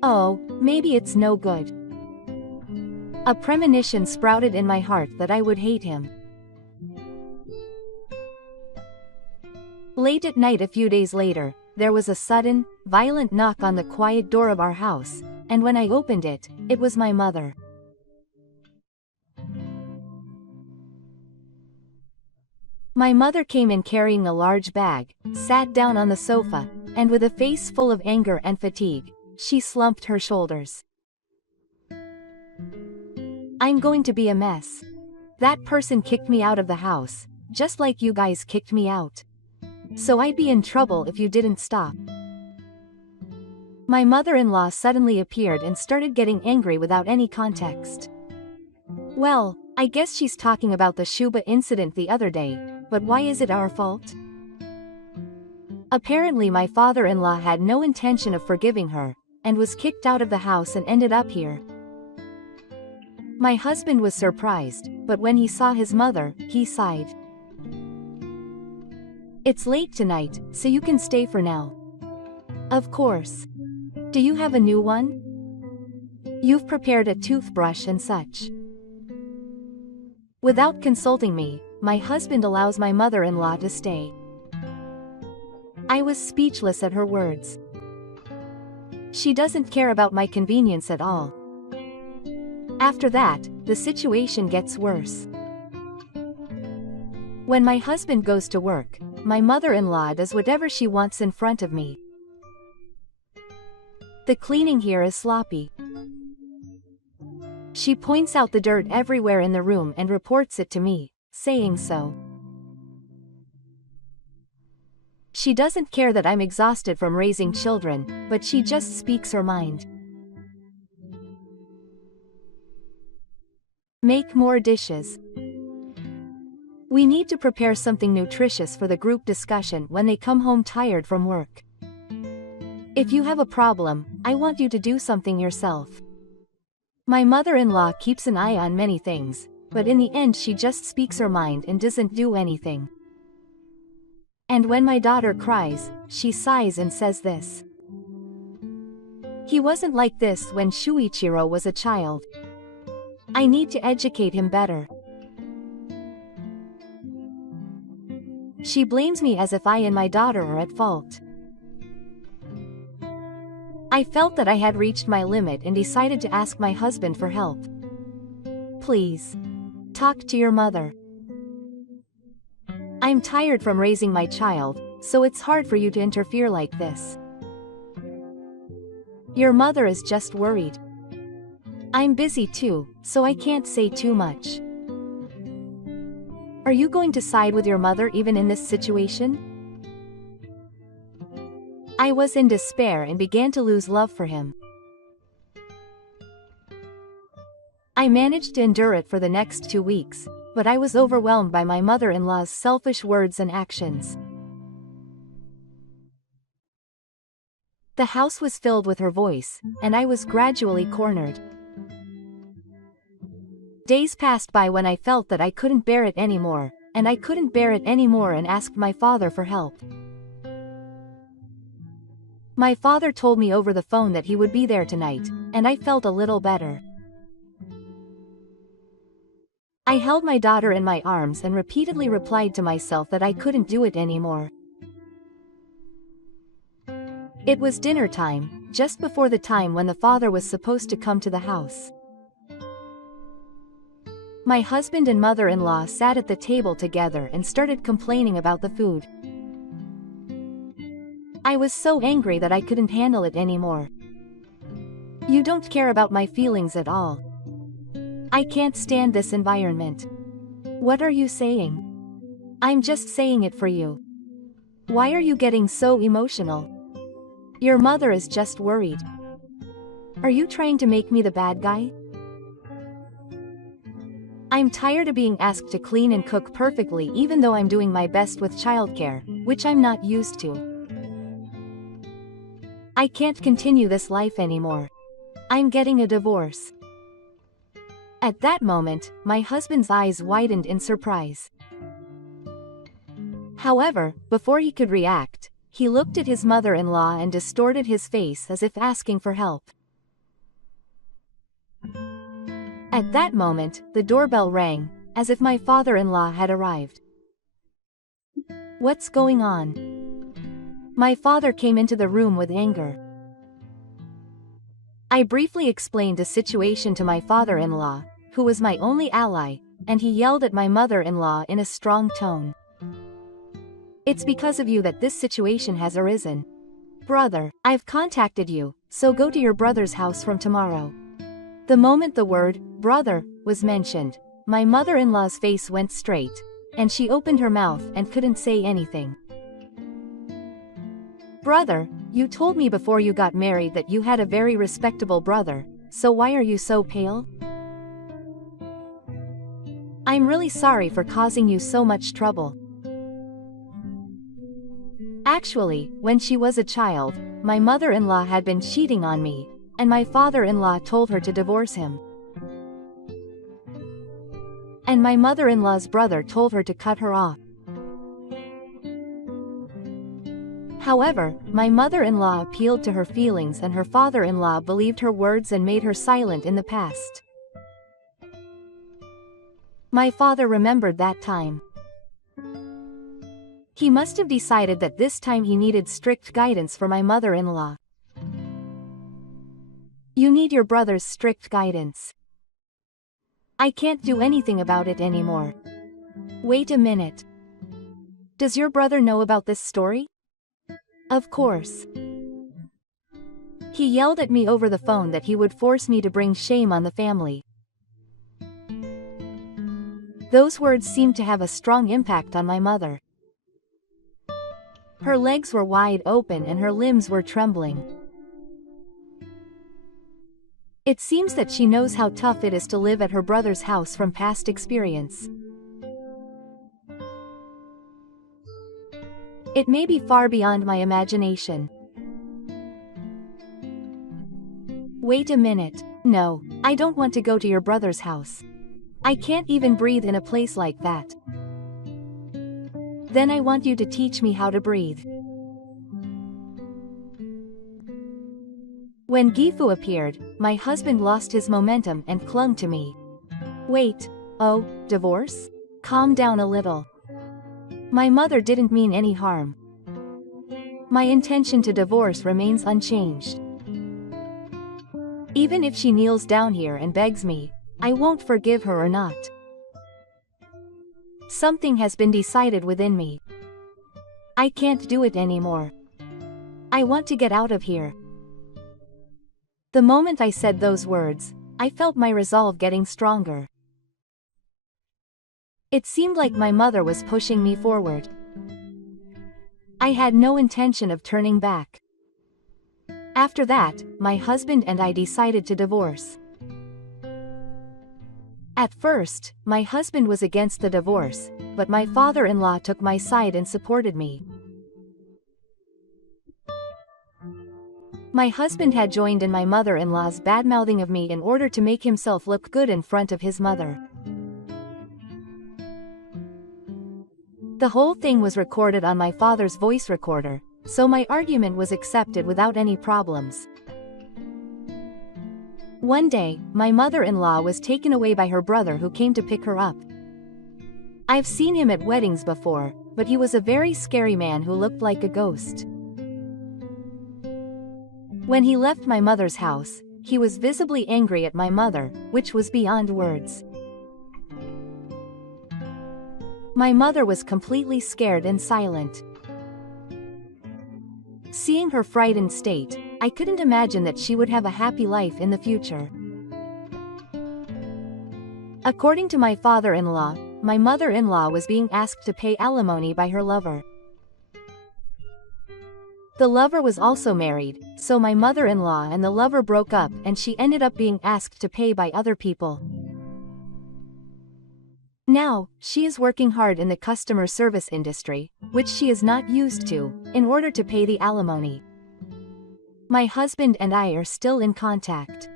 Oh, maybe it's no good. A premonition sprouted in my heart that I would hate him. Late at night a few days later, there was a sudden, violent knock on the quiet door of our house, and when I opened it, it was my mother. My mother came in carrying a large bag, sat down on the sofa, and with a face full of anger and fatigue, she slumped her shoulders. I'm going to be a mess. That person kicked me out of the house, just like you guys kicked me out. So I'd be in trouble if you didn't stop. My mother-in-law suddenly appeared and started getting angry without any context. Well, I guess she's talking about the Shuba incident the other day, but why is it our fault? Apparently my father-in-law had no intention of forgiving her, and was kicked out of the house and ended up here. My husband was surprised, but when he saw his mother, he sighed. It's late tonight, so you can stay for now. Of course. Do you have a new one? You've prepared a toothbrush and such. Without consulting me, my husband allows my mother-in-law to stay. I was speechless at her words. She doesn't care about my convenience at all. After that, the situation gets worse. When my husband goes to work, my mother-in-law does whatever she wants in front of me. The cleaning here is sloppy. She points out the dirt everywhere in the room and reports it to me, saying so. She doesn't care that I'm exhausted from raising children, but she just speaks her mind. Make more dishes. We need to prepare something nutritious for the group discussion when they come home tired from work. If you have a problem, I want you to do something yourself. My mother-in-law keeps an eye on many things, but in the end she just speaks her mind and doesn't do anything. And when my daughter cries, she sighs and says this. He wasn't like this when Shuichiro was a child. I need to educate him better. She blames me as if I and my daughter are at fault. I felt that I had reached my limit and decided to ask my husband for help. Please. Talk to your mother. I'm tired from raising my child, so it's hard for you to interfere like this. Your mother is just worried. I'm busy too, so I can't say too much. Are you going to side with your mother even in this situation? I was in despair and began to lose love for him. I managed to endure it for the next 2 weeks, but I was overwhelmed by my mother-in-law's selfish words and actions. The house was filled with her voice, and I was gradually cornered. Days passed by when I felt that I couldn't bear it anymore, and I couldn't bear it anymore and asked my father for help. My father told me over the phone that he would be there tonight, and I felt a little better. I held my daughter in my arms and repeatedly replied to myself that I couldn't do it anymore. It was dinner time, just before the time when the father was supposed to come to the house. My husband and mother-in-law sat at the table together and started complaining about the food. I was so angry that I couldn't handle it anymore. You don't care about my feelings at all. I can't stand this environment. What are you saying? I'm just saying it for you. Why are you getting so emotional? Your mother is just worried. Are you trying to make me the bad guy? I'm tired of being asked to clean and cook perfectly even though I'm doing my best with childcare, which I'm not used to. I can't continue this life anymore. I'm getting a divorce. At that moment, my husband's eyes widened in surprise. However, before he could react, he looked at his mother-in-law and distorted his face as if asking for help. At that moment, the doorbell rang, as if my father-in-law had arrived. What's going on? My father came into the room with anger. I briefly explained the situation to my father-in-law, who was my only ally, and he yelled at my mother-in-law in a strong tone. It's because of you that this situation has arisen. Brother, I've contacted you, so go to your brother's house from tomorrow. The moment the word, brother, was mentioned, my mother-in-law's face went straight, and she opened her mouth and couldn't say anything. Brother, you told me before you got married that you had a very respectable brother, so why are you so pale? I'm really sorry for causing you so much trouble. Actually, when she was a child, my mother-in-law had been cheating on me, and my father-in-law told her to divorce him. And my mother-in-law's brother told her to cut her off. However, my mother-in-law appealed to her feelings and her father-in-law believed her words and made her silent in the past. My father remembered that time. He must have decided that this time he needed strict guidance for my mother-in-law. You need your brother's strict guidance. I can't do anything about it anymore. Wait a minute. Does your brother know about this story? Of course. He yelled at me over the phone that he would force me to bring shame on the family. Those words seemed to have a strong impact on my mother. Her legs were wide open and her limbs were trembling. It seems that she knows how tough it is to live at her brother's house from past experience. It may be far beyond my imagination. Wait a minute. No, I don't want to go to your brother's house. I can't even breathe in a place like that. Then I want you to teach me how to breathe. When Gifu appeared, my husband lost his momentum and clung to me. Wait, oh, divorce? Calm down a little. My mother didn't mean any harm. My intention to divorce remains unchanged. Even if she kneels down here and begs me, I won't forgive her or not. Something has been decided within me. I can't do it anymore. I want to get out of here. The moment I said those words, I felt my resolve getting stronger. It seemed like my mother was pushing me forward. I had no intention of turning back. After that, my husband and I decided to divorce. At first, my husband was against the divorce, but my father-in-law took my side and supported me. My husband had joined in my mother-in-law's badmouthing of me in order to make himself look good in front of his mother. The whole thing was recorded on my father's voice recorder, so my argument was accepted without any problems. One day, my mother-in-law was taken away by her brother who came to pick her up. I've seen him at weddings before, but he was a very scary man who looked like a ghost. When he left my mother's house, he was visibly angry at my mother, which was beyond words. My mother was completely scared and silent. Seeing her frightened state, I couldn't imagine that she would have a happy life in the future. According to my father-in-law, my mother-in-law was being asked to pay alimony by her lover. The lover was also married, so my mother-in-law and the lover broke up and she ended up being asked to pay by other people. Now, she is working hard in the customer service industry, which she is not used to, in order to pay the alimony. My husband and I are still in contact.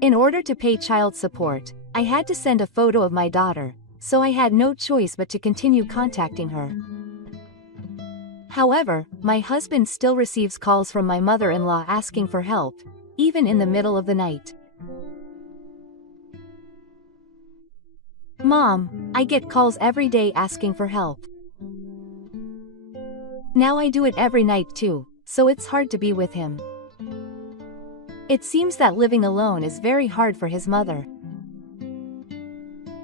In order to pay child support, I had to send a photo of my daughter, so I had no choice but to continue contacting her. However, my husband still receives calls from my mother-in-law asking for help, even in the middle of the night. Mom, I get calls every day asking for help. Now I do it every night too, so it's hard to be with him. It seems that living alone is very hard for his mother.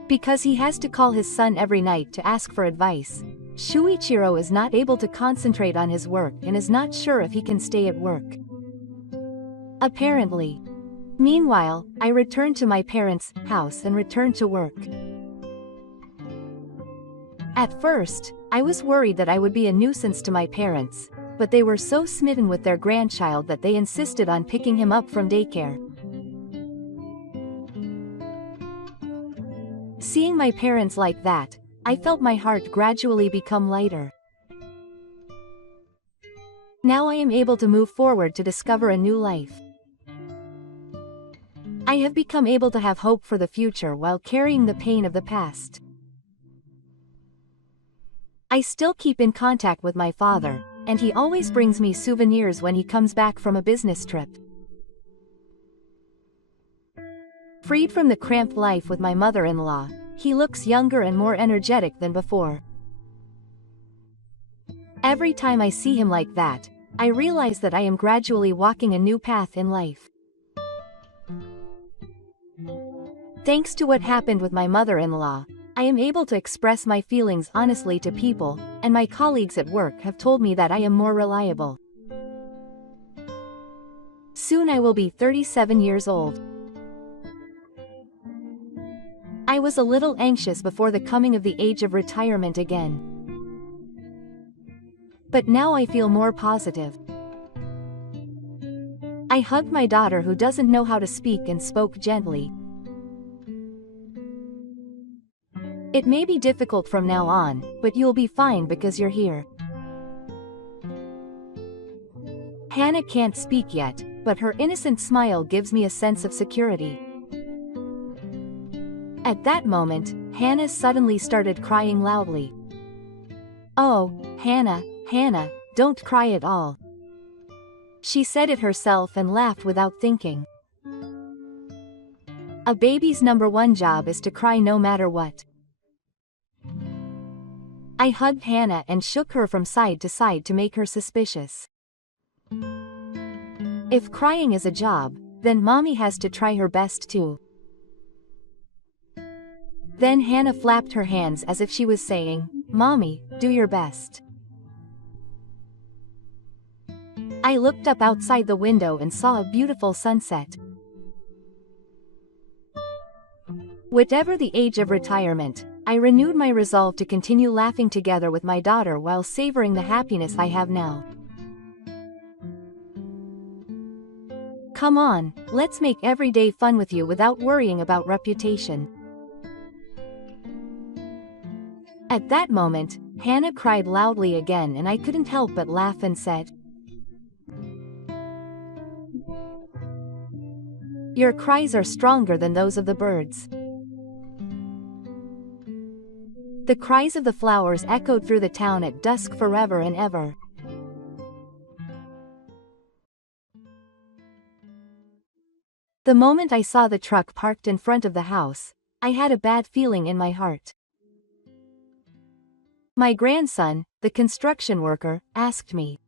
Because he has to call his son every night to ask for advice, Shuichiro is not able to concentrate on his work and is not sure if he can stay at work. Apparently. Meanwhile, I returned to my parents' house and returned to work. At first, I was worried that I would be a nuisance to my parents, but they were so smitten with their grandchild that they insisted on picking him up from daycare. Seeing my parents like that, I felt my heart gradually become lighter. Now I am able to move forward to discover a new life. I have become able to have hope for the future while carrying the pain of the past. I still keep in contact with my father, and he always brings me souvenirs when he comes back from a business trip. Freed from the cramped life with my mother-in-law, he looks younger and more energetic than before. Every time I see him like that, I realize that I am gradually walking a new path in life. Thanks to what happened with my mother-in-law, I am able to express my feelings honestly to people, and my colleagues at work have told me that I am more reliable. Soon I will be 37 years old. I was a little anxious before the coming of the age of retirement again. But now I feel more positive. I hugged my daughter who doesn't know how to speak and spoke gently. It may be difficult from now on, but you'll be fine because you're here. Hannah can't speak yet, but her innocent smile gives me a sense of security. At that moment, Hannah suddenly started crying loudly. "Oh, Hannah, Hannah, don't cry at all." She said it herself and laughed without thinking. A baby's number one job is to cry no matter what. I hugged Hannah and shook her from side to side to make her suspicious. If crying is a job, then mommy has to try her best too. Then Hannah flapped her hands as if she was saying, "Mommy, do your best." I looked up outside the window and saw a beautiful sunset. Whatever the age of retirement, I renewed my resolve to continue laughing together with my daughter while savoring the happiness I have now. Come on, let's make every day fun with you without worrying about reputation. At that moment, Hannah cried loudly again and I couldn't help but laugh and said, "Your cries are stronger than those of the birds." The cries of the flowers echoed through the town at dusk forever and ever. The moment I saw the truck parked in front of the house, I had a bad feeling in my heart. My grandson, the construction worker, asked me,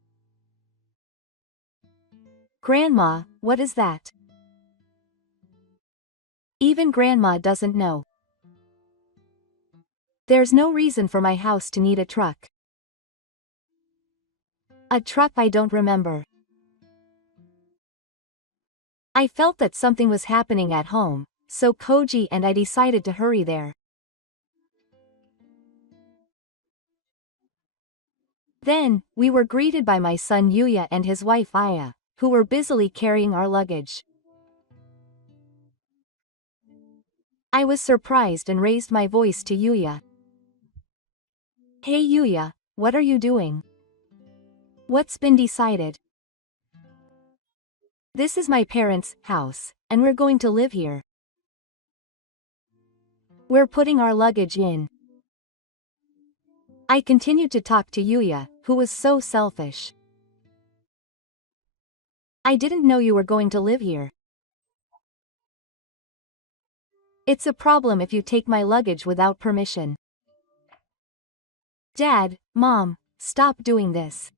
"Grandma, what is that?" Even Grandma doesn't know. There's no reason for my house to need a truck. A truck I don't remember. I felt that something was happening at home, so Koji and I decided to hurry there. Then, we were greeted by my son Yuya and his wife Aya, who were busily carrying our luggage. I was surprised and raised my voice to Yuya. "Hey Yuya, what are you doing? What's been decided?" "This is my parents' house, and we're going to live here. We're putting our luggage in." I continued to talk to Yuya, who was so selfish. "I didn't know you were going to live here. It's a problem if you take my luggage without permission." "Dad, Mom, stop doing this."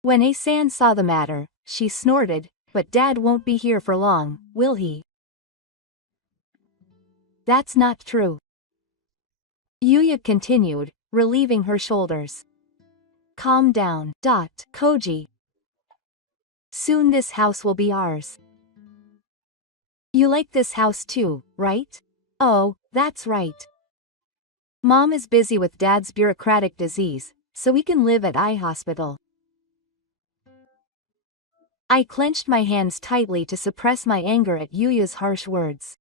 When A-san saw the matter, she snorted, "But Dad won't be here for long, will he?" "That's not true. Yuya continued, relieving her shoulders. Calm down. Koji. Soon this house will be ours. You like this house too, right? Oh, that's right. Mom is busy with Dad's bureaucratic disease, so we can live at eye hospital. I clenched my hands tightly to suppress my anger at Yuya's harsh words.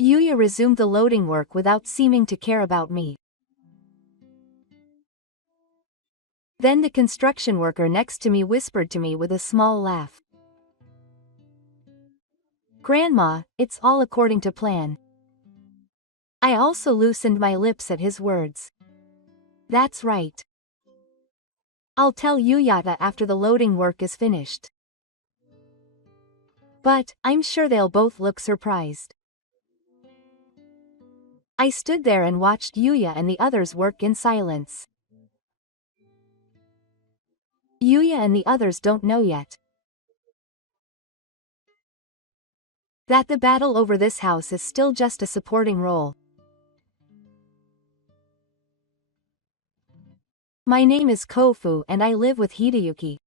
Yuya resumed the loading work without seeming to care about me. Then the construction worker next to me whispered to me with a small laugh. Grandma, it's all according to plan. I also loosened my lips at his words. That's right. I'll tell Yuyata after the loading work is finished. But, I'm sure they'll both look surprised. I stood there and watched Yuya and the others work in silence. Yuya and the others don't know yet that the battle over this house is still just a supporting role. My name is Kofu and I live with Hideyuki.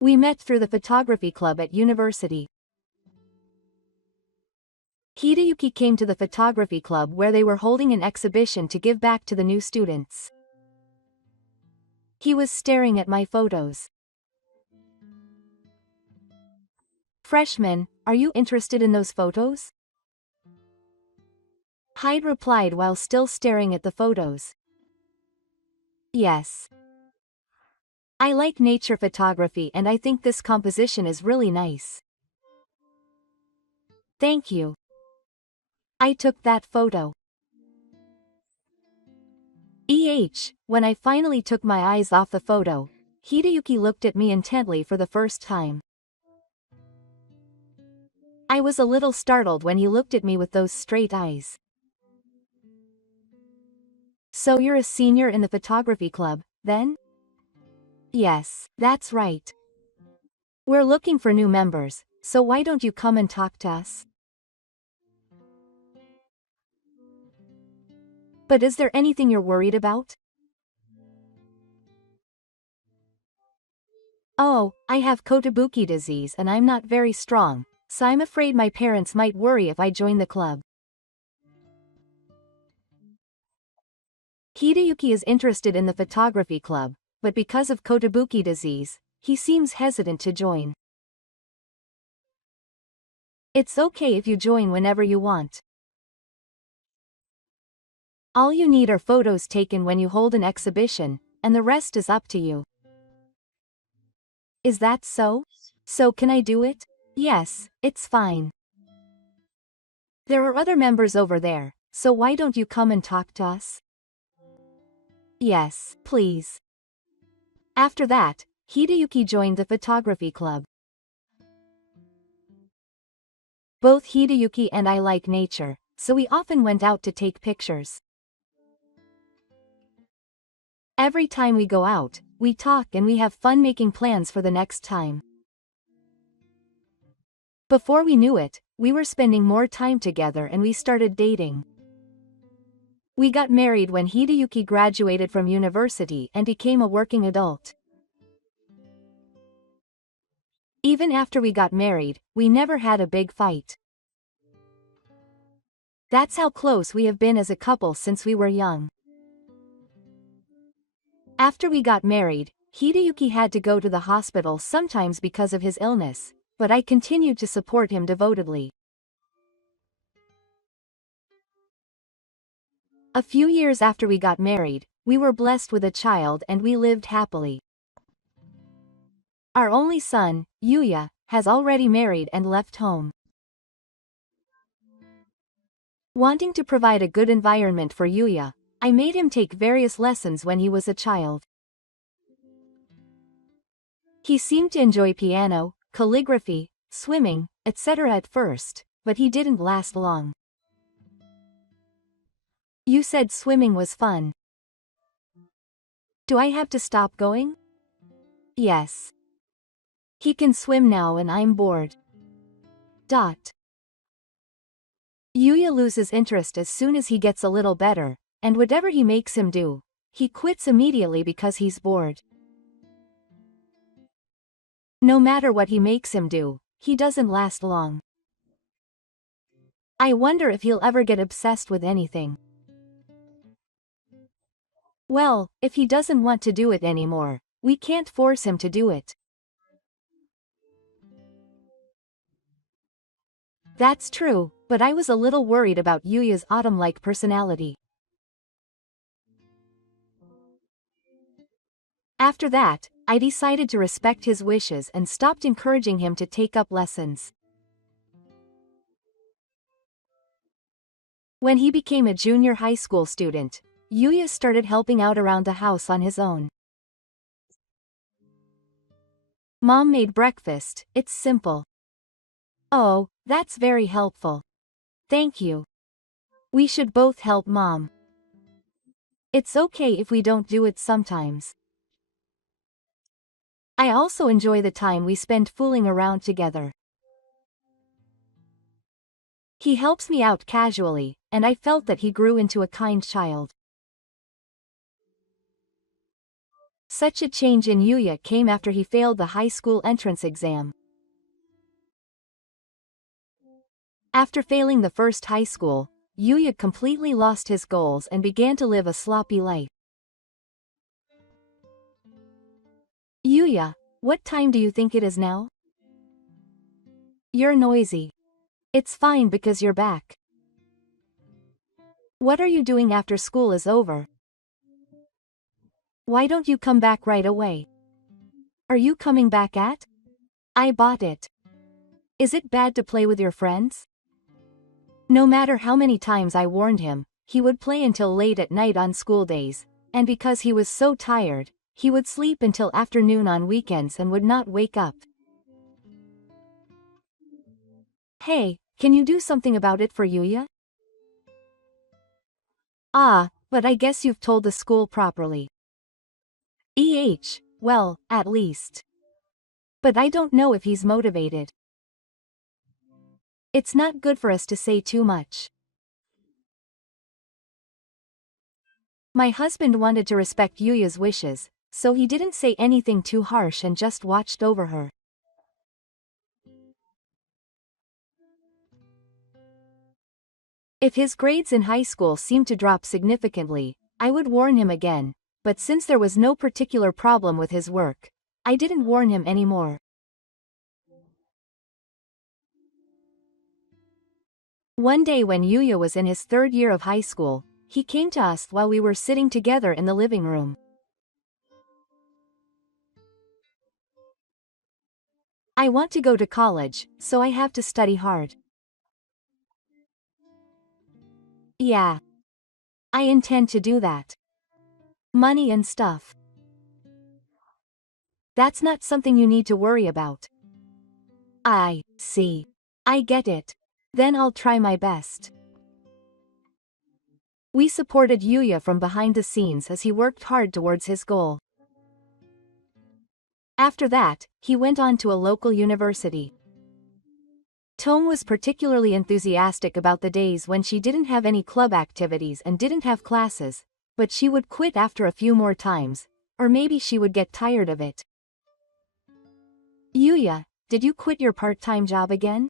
We met through the photography club at university. Hideyuki came to the photography club where they were holding an exhibition to give back to the new students. He was staring at my photos. Freshman, are you interested in those photos? Hyde replied while still staring at the photos. Yes. I like nature photography and I think this composition is really nice. Thank you. I took that photo. When I finally took my eyes off the photo, Hideyuki looked at me intently for the first time. I was a little startled when he looked at me with those straight eyes. So you're a senior in the photography club, then? Yes, that's right. We're looking for new members, so why don't you come and talk to us? But is there anything you're worried about? Oh, I have Kotobuki disease and I'm not very strong, so I'm afraid my parents might worry if I join the club. Hideyuki is interested in the photography club, but because of Kotobuki disease, he seems hesitant to join. It's okay if you join whenever you want. All you need are photos taken when you hold an exhibition, and the rest is up to you. Is that so? So can I do it? Yes, it's fine. There are other members over there, so why don't you come and talk to us? Yes, please. After that, Hideyuki joined the photography club. Both Hideyuki and I like nature, so we often went out to take pictures. Every time we go out, we talk and we have fun making plans for the next time. Before we knew it, we were spending more time together and we started dating. We got married when Hideyuki graduated from university and became a working adult. Even after we got married, we never had a big fight. That's how close we have been as a couple since we were young. After we got married, Hideyuki had to go to the hospital sometimes because of his illness, but I continued to support him devotedly. A few years after we got married, we were blessed with a child and we lived happily. Our only son, Yuya, has already married and left home. Wanting to provide a good environment for Yuya, I made him take various lessons when he was a child. He seemed to enjoy piano, calligraphy, swimming, etc. at first, but he didn't last long. You said swimming was fun. Do I have to stop going? Yes. He can swim now and I'm bored. Yuya loses interest as soon as he gets a little better, and whatever he makes him do, he quits immediately because he's bored. No matter what he makes him do, he doesn't last long. I wonder if he'll ever get obsessed with anything. Well, if he doesn't want to do it anymore, we can't force him to do it. That's true, but I was a little worried about Yuya's autumn-like personality. After that, I decided to respect his wishes and stopped encouraging him to take up lessons. When he became a junior high school student, Yuya started helping out around the house on his own. Mom made breakfast, it's simple. Oh, that's very helpful. Thank you. We should both help Mom. It's okay if we don't do it sometimes. I also enjoy the time we spend fooling around together. He helps me out casually, and I felt that he grew into a kind child. Such a change in Yuya came after he failed the high school entrance exam. After failing the first high school, Yuya completely lost his goals and began to live a sloppy life. Yuya, what time do you think it is now? You're noisy. It's fine because you're back. What are you doing after school is over? Why don't you come back right away? Are you coming back at? I bought it. Is it bad to play with your friends? No matter how many times I warned him, he would play until late at night on school days, and because he was so tired, he would sleep until afternoon on weekends and would not wake up. Hey, can you do something about it for Yuya? Ah, but I guess you've told the school properly. Well, at least. But I don't know if he's motivated. It's not good for us to say too much. My husband wanted to respect Yuya's wishes, so he didn't say anything too harsh and just watched over her. If his grades in high school seemed to drop significantly, I would warn him again, but since there was no particular problem with his work, I didn't warn him anymore. One day when Yuya was in his third year of high school, he came to us while we were sitting together in the living room. I want to go to college, so I have to study hard. Yeah. I intend to do that. Money and stuff. That's not something you need to worry about. I see. I get it. Then I'll try my best. We supported Yuya from behind the scenes as he worked hard towards his goal. After that, he went on to a local university. Tome was particularly enthusiastic about the days when she didn't have any club activities and didn't have classes, but she would quit after a few more times, or maybe she would get tired of it. Yuya, did you quit your part-time job again?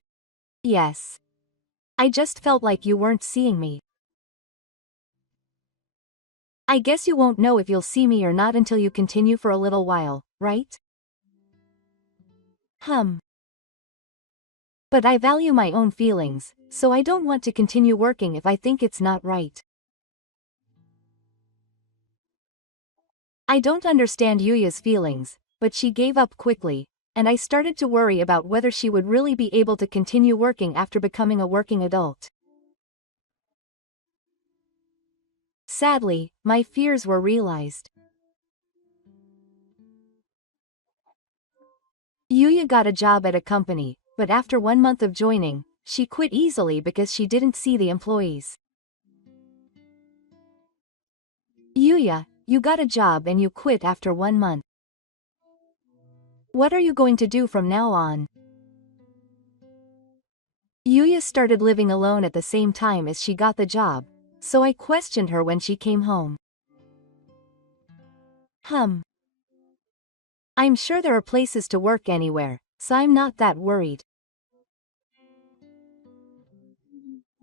Yes. I just felt like you weren't seeing me. I guess you won't know if you'll see me or not until you continue for a little while, right? But I value my own feelings, so I don't want to continue working if I think it's not right. I don't understand Yuya's feelings, but she gave up quickly, and I started to worry about whether she would really be able to continue working after becoming a working adult. Sadly, my fears were realized. Yuya got a job at a company, but after 1 month of joining, she quit easily because she didn't see the employees. Yuya, you got a job and you quit after 1 month. What are you going to do from now on? Yuya started living alone at the same time as she got the job, so I questioned her when she came home. I'm sure there are places to work anywhere, so I'm not that worried.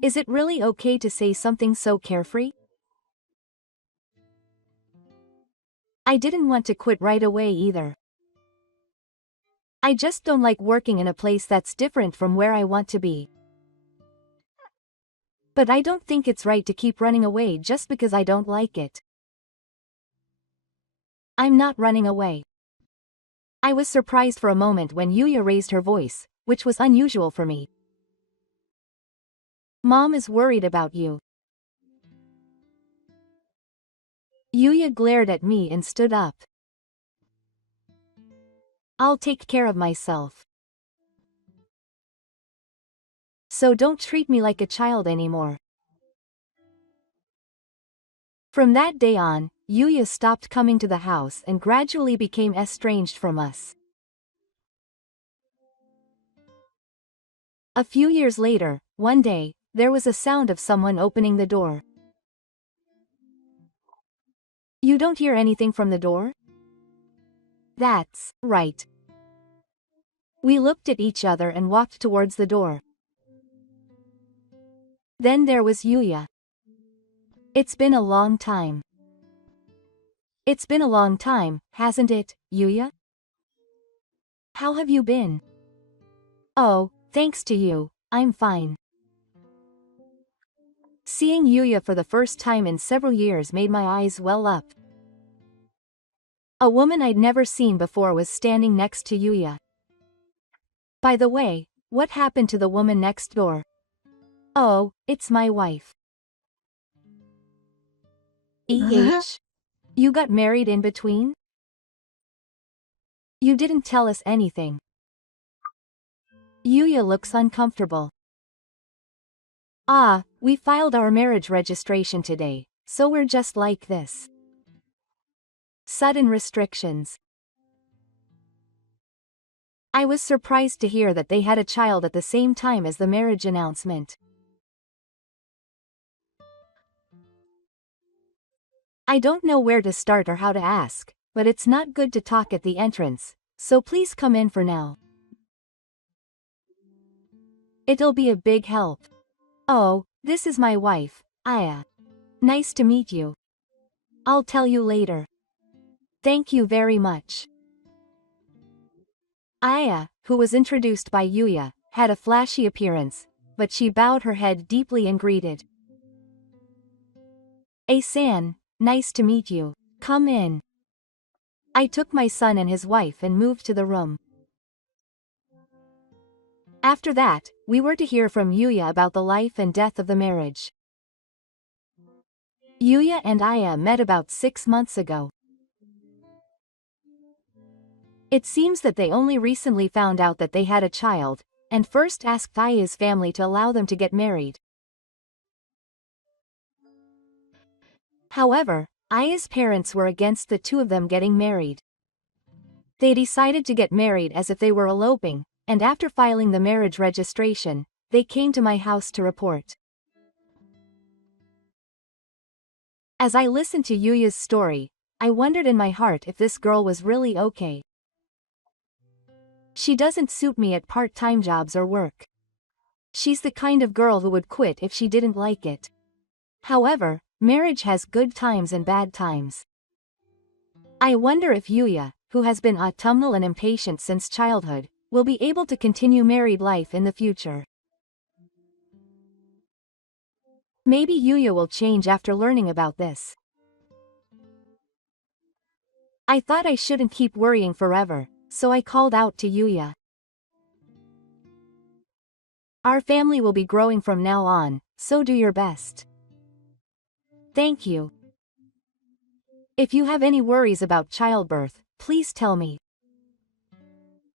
Is it really okay to say something so carefree? I didn't want to quit right away either. I just don't like working in a place that's different from where I want to be. But I don't think it's right to keep running away just because I don't like it. I'm not running away. I was surprised for a moment when Yuya raised her voice, which was unusual for me. Mom is worried about you. Yuya glared at me and stood up. I'll take care of myself. So don't treat me like a child anymore. From that day on, Yuya stopped coming to the house and gradually became estranged from us. A few years later, one day, there was a sound of someone opening the door. You don't hear anything from the door? That's right. We looked at each other and walked towards the door. Then there was Yuya. It's been a long time. It's been a long time, hasn't it, Yuya? How have you been? Oh, thanks to you, I'm fine. Seeing Yuya for the first time in several years made my eyes well up. A woman I'd never seen before was standing next to Yuya. By the way, what happened to the woman next door? Oh, it's my wife. You got married in between? You didn't tell us anything. Yuya looks uncomfortable. We filed our marriage registration today, so we're just like this. Sudden restrictions. I was surprised to hear that they had a child at the same time as the marriage announcement. I don't know where to start or how to ask, but it's not good to talk at the entrance, so please come in for now. It'll be a big help. Oh, this is my wife, Aya. Nice to meet you. I'll tell you later. Thank you very much. Aya, who was introduced by Yuya, had a flashy appearance, but she bowed her head deeply and greeted. San, nice to meet you. Come in. I took my son and his wife and moved to the room. After that, we were to hear from Yuya about the life and death of the marriage. Yuya and Aya met about 6 months ago. It seems that they only recently found out that they had a child, and first asked Aya's family to allow them to get married. However, Aya's parents were against the two of them getting married. They decided to get married as if they were eloping, and after filing the marriage registration, they came to my house to report. As I listened to Yuya's story, I wondered in my heart if this girl was really okay. She doesn't suit me at part-time jobs or work. She's the kind of girl who would quit if she didn't like it. However, marriage has good times and bad times. I wonder if Yuya, who has been autumnal and impatient since childhood, will be able to continue married life in the future. Maybe Yuya will change after learning about this. I thought I shouldn't keep worrying forever, so I called out to Yuya. Our family will be growing from now on, so do your best. Thank you. If you have any worries about childbirth, please tell me.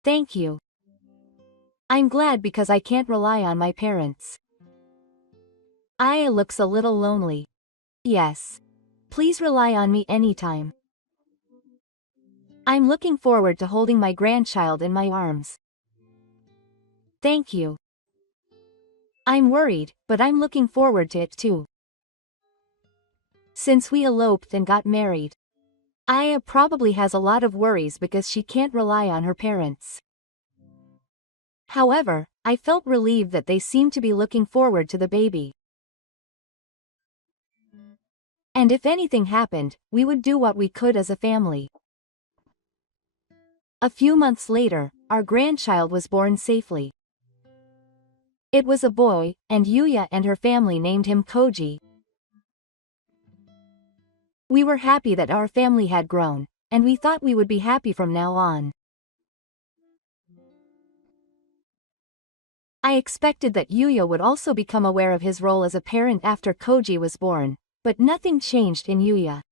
Thank you. I'm glad because I can't rely on my parents. Aya looks a little lonely. Yes. Please rely on me anytime. I'm looking forward to holding my grandchild in my arms. Thank you. I'm worried, but I'm looking forward to it too. Since we eloped and got married, Aya probably has a lot of worries because she can't rely on her parents. However, I felt relieved that they seemed to be looking forward to the baby. And if anything happened, we would do what we could as a family. A few months later, our grandchild was born safely. It was a boy, and Yuya and her family named him Koji. We were happy that our family had grown, and we thought we would be happy from now on. I expected that Yuya would also become aware of his role as a parent after Koji was born, but nothing changed in Yuya.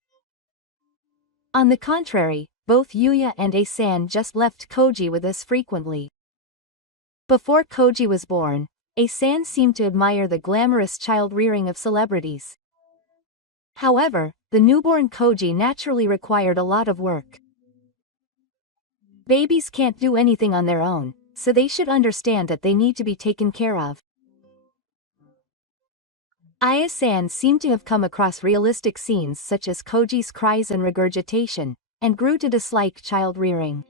On the contrary, both Yuya and Asan just left Koji with us frequently. Before Koji was born, Asan seemed to admire the glamorous child rearing of celebrities. However, the newborn Koji naturally required a lot of work. Babies can't do anything on their own, so they should understand that they need to be taken care of. Aya-san seemed to have come across realistic scenes such as Koji's cries and regurgitation, and grew to dislike child rearing.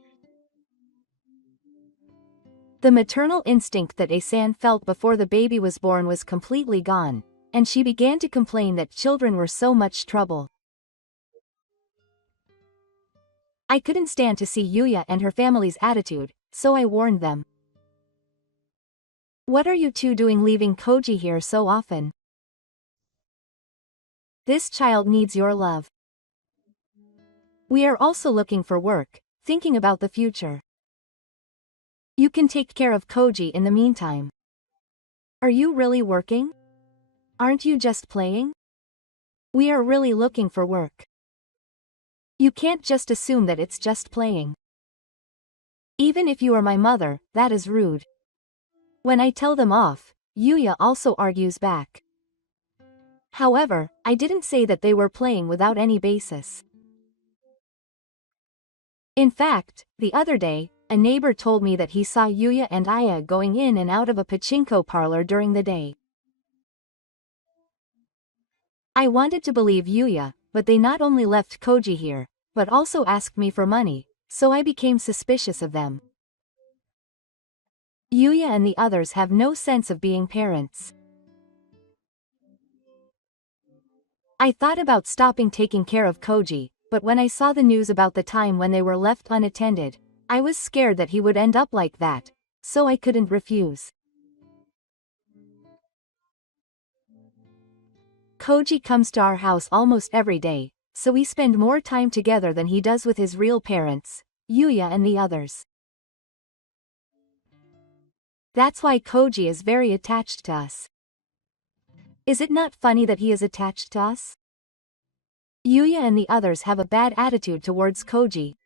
The maternal instinct that Asan felt before the baby was born was completely gone, and she began to complain that children were so much trouble. I couldn't stand to see Yuya and her family's attitude, so I warned them. What are you two doing leaving Koji here so often? This child needs your love. We are also looking for work, thinking about the future. You can take care of Koji in the meantime. Are you really working? Aren't you just playing? We are really looking for work. You can't just assume that it's just playing. Even if you are my mother, that is rude. When I tell them off, Yuya also argues back. However, I didn't say that they were playing without any basis. In fact, the other day, a neighbor told me that he saw Yuya and Aya going in and out of a pachinko parlor during the day. I wanted to believe Yuya, but they not only left Koji here, but also asked me for money, so I became suspicious of them. Yuya and the others have no sense of being parents. I thought about stopping taking care of Koji, but when I saw the news about the time when they were left unattended, I was scared that he would end up like that, so I couldn't refuse. Koji comes to our house almost every day, so we spend more time together than he does with his real parents, Yuya and the others. That's why Koji is very attached to us. Is it not funny that he is attached to us? Yuya and the others have a bad attitude towards Koji.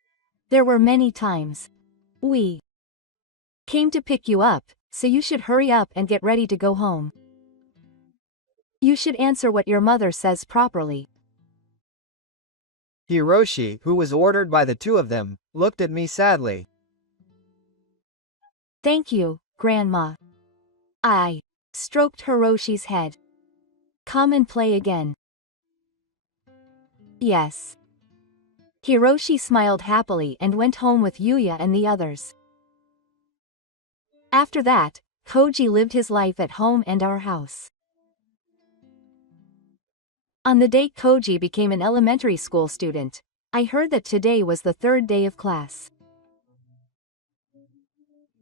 There were many times. We came to pick you up, so you should hurry up and get ready to go home. You should answer what your mother says properly. Hiroshi, who was ordered by the two of them, looked at me sadly. Thank you, Grandma. I stroked Hiroshi's head. Come and play again. Yes. Hiroshi smiled happily and went home with Yuya and the others. After that, Koji lived his life at home and our house. On the day Koji became an elementary school student, I heard that today was the third day of class.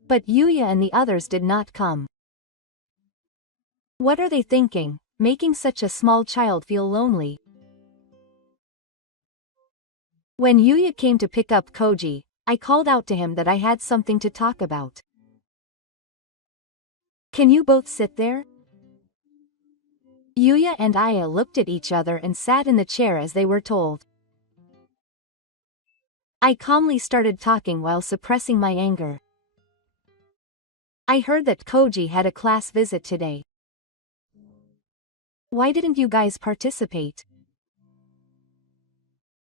But Yuya and the others did not come. What are they thinking, making such a small child feel lonely? When Yuya came to pick up Koji, I called out to him that I had something to talk about. Can you both sit there? Yuya and Aya looked at each other and sat in the chair as they were told. I calmly started talking while suppressing my anger. I heard that Koji had a class visit today. Why didn't you guys participate?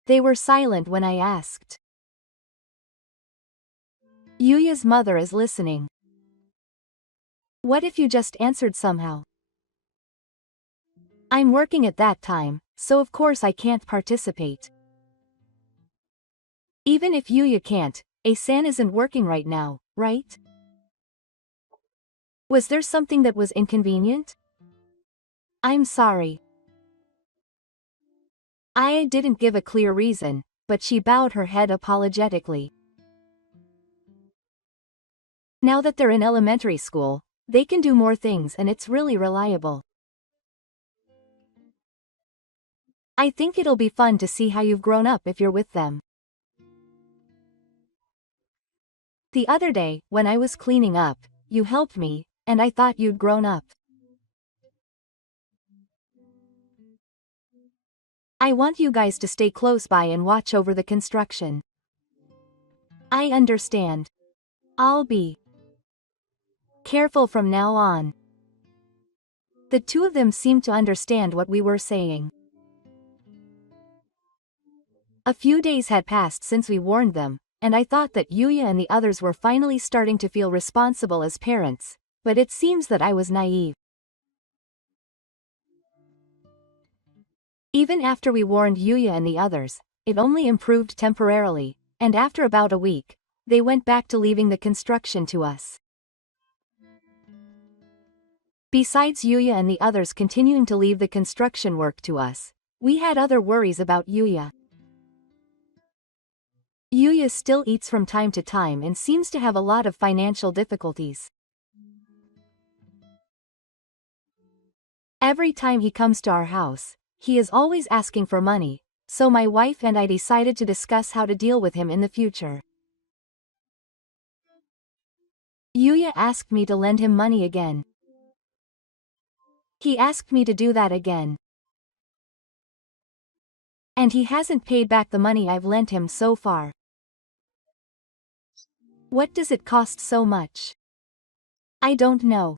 They were silent when I asked. Yuya's mother is listening. What if you just answered somehow? I'm working at that time, so of course I can't participate. Even if Yuya can't, Asan isn't working right now, right? Was there something that was inconvenient? I'm sorry. I didn't give a clear reason, but she bowed her head apologetically. Now that they're in elementary school, they can do more things and it's really reliable. I think it'll be fun to see how you've grown up if you're with them. The other day, when I was cleaning up, you helped me, and I thought you'd grown up. I want you guys to stay close by and watch over the construction. I understand. I'll be careful from now on. The two of them seemed to understand what we were saying. A few days had passed since we warned them, and I thought that Yuya and the others were finally starting to feel responsible as parents, but it seems that I was naive. Even after we warned Yuya and the others, it only improved temporarily, and after about a week, they went back to leaving the construction to us. Besides Yuya and the others continuing to leave the construction work to us, we had other worries about Yuya. Yuya still eats from time to time and seems to have a lot of financial difficulties. Every time he comes to our house, he is always asking for money, so my wife and I decided to discuss how to deal with him in the future. Yuya asked me to lend him money again. He asked me to do that again. And he hasn't paid back the money I've lent him so far. What does it cost so much? I don't know.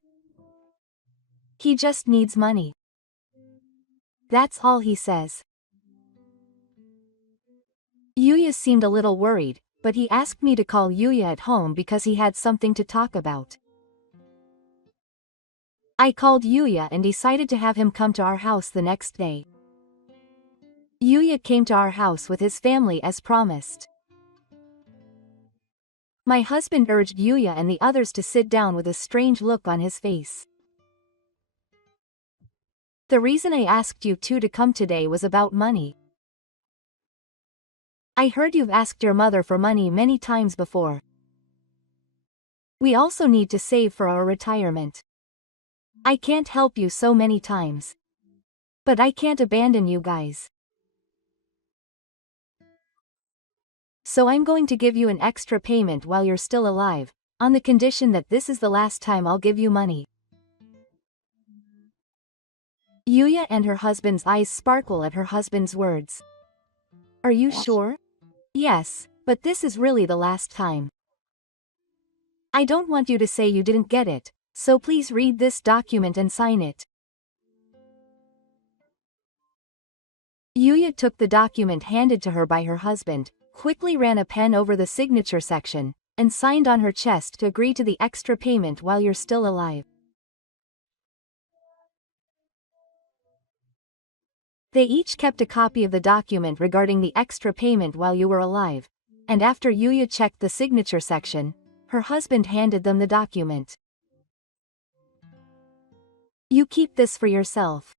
He just needs money. That's all he says. Yuya seemed a little worried, but he asked me to call Yuya at home because he had something to talk about. I called Yuya and decided to have him come to our house the next day. Yuya came to our house with his family as promised. My husband urged Yuya and the others to sit down with a strange look on his face. The reason I asked you two to come today was about money. I heard you've asked your mother for money many times before. We also need to save for our retirement. I can't help you so many times. But I can't abandon you guys. So I'm going to give you an extra payment while you're still alive, on the condition that this is the last time I'll give you money. Yuya and her husband's eyes sparkle at her husband's words. Are you sure? Yes, but this is really the last time. I don't want you to say you didn't get it, so please read this document and sign it. Yuya took the document handed to her by her husband, quickly ran a pen over the signature section, and signed on her chest to agree to the extra payment while you're still alive. They each kept a copy of the document regarding the extra payment while you were alive, and after Yuya checked the signature section, her husband handed them the document. You keep this for yourself.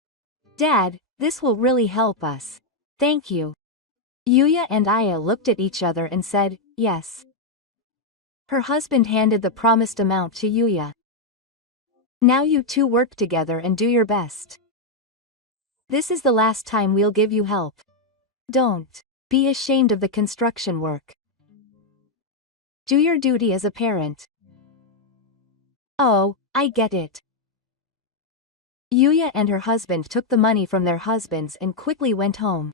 Dad, this will really help us. Thank you. Yuya and Aya looked at each other and said, yes. Her husband handed the promised amount to Yuya. Now you two work together and do your best. This is the last time we'll give you help. Don't be ashamed of the construction work. Do your duty as a parent. Oh, I get it. Yuya and her husband took the money from their husbands and quickly went home.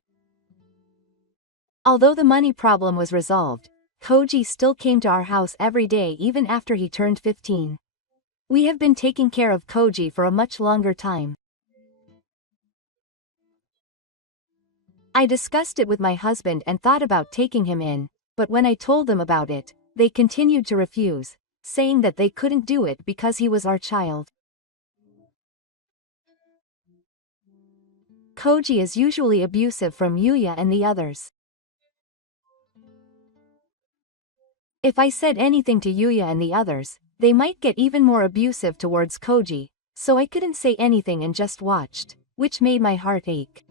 Although the money problem was resolved, Koji still came to our house every day even after he turned 15. We have been taking care of Koji for a much longer time. I discussed it with my husband and thought about taking him in, but when I told them about it, they continued to refuse, saying that they couldn't do it because he was our child. Koji is usually abusive from Yuya and the others. If I said anything to Yuya and the others, they might get even more abusive towards Koji, so I couldn't say anything and just watched, which made my heart ache.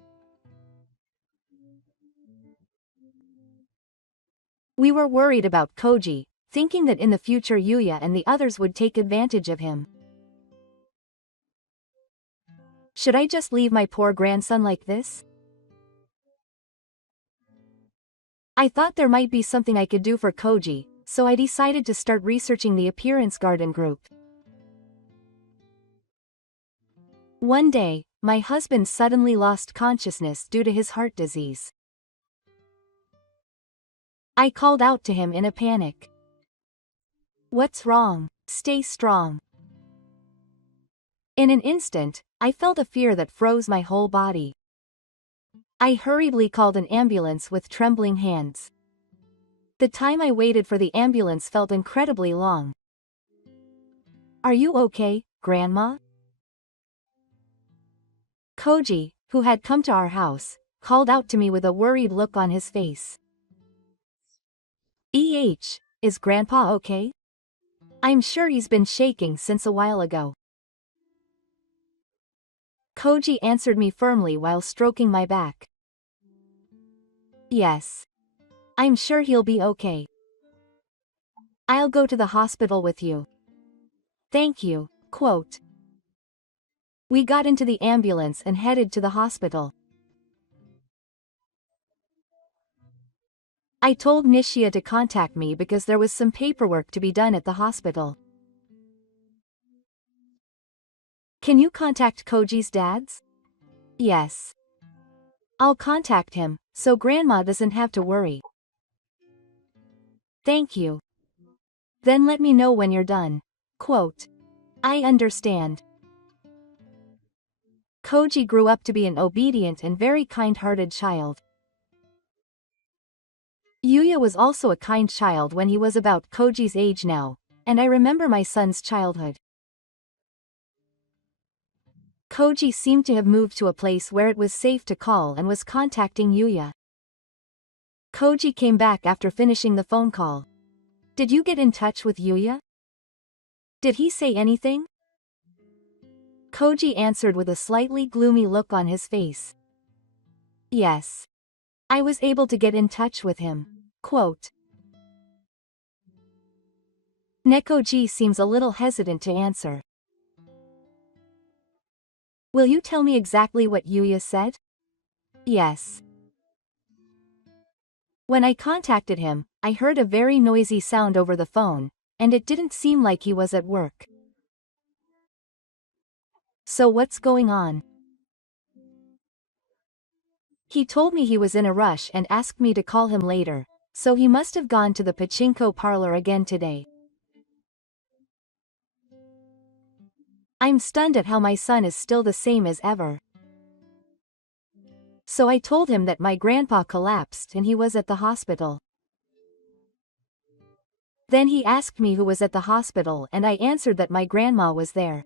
We were worried about Koji, thinking that in the future Yuya and the others would take advantage of him. Should I just leave my poor grandson like this? I thought there might be something I could do for Koji, so I decided to start researching the appearance garden group. One day, my husband suddenly lost consciousness due to his heart disease. I called out to him in a panic. "What's wrong? Stay strong." In an instant, I felt a fear that froze my whole body. I hurriedly called an ambulance with trembling hands. The time I waited for the ambulance felt incredibly long. "Are you okay, Grandma?" Koji, who had come to our house, called out to me with a worried look on his face. Is Grandpa okay? I'm sure he's been shaking since a while ago." Koji answered me firmly while stroking my back. "Yes. I'm sure he'll be okay. I'll go to the hospital with you." "Thank you." Quote. We got into the ambulance and headed to the hospital. I told Nishia to contact me because there was some paperwork to be done at the hospital. "Can you contact Koji's dads?" "Yes. I'll contact him, so Grandma doesn't have to worry." "Thank you. Then let me know when you're done." Quote. I understand. Koji grew up to be an obedient and very kind-hearted child. Yuya was also a kind child when he was about Koji's age now, and I remember my son's childhood. Koji seemed to have moved to a place where it was safe to call and was contacting Yuya. Koji came back after finishing the phone call. "Did you get in touch with Yuya? Did he say anything?" Koji answered with a slightly gloomy look on his face. "Yes. I was able to get in touch with him." Quote. Nekoji seems a little hesitant to answer. "Will you tell me exactly what Yuya said?" "Yes. When I contacted him, I heard a very noisy sound over the phone, and it didn't seem like he was at work." "So what's going on?" "He told me he was in a rush and asked me to call him later, so he must have gone to the pachinko parlor again today." I'm stunned at how my son is still the same as ever. So I told him that my grandpa collapsed and he was at the hospital. Then he asked me who was at the hospital and I answered that my grandma was there.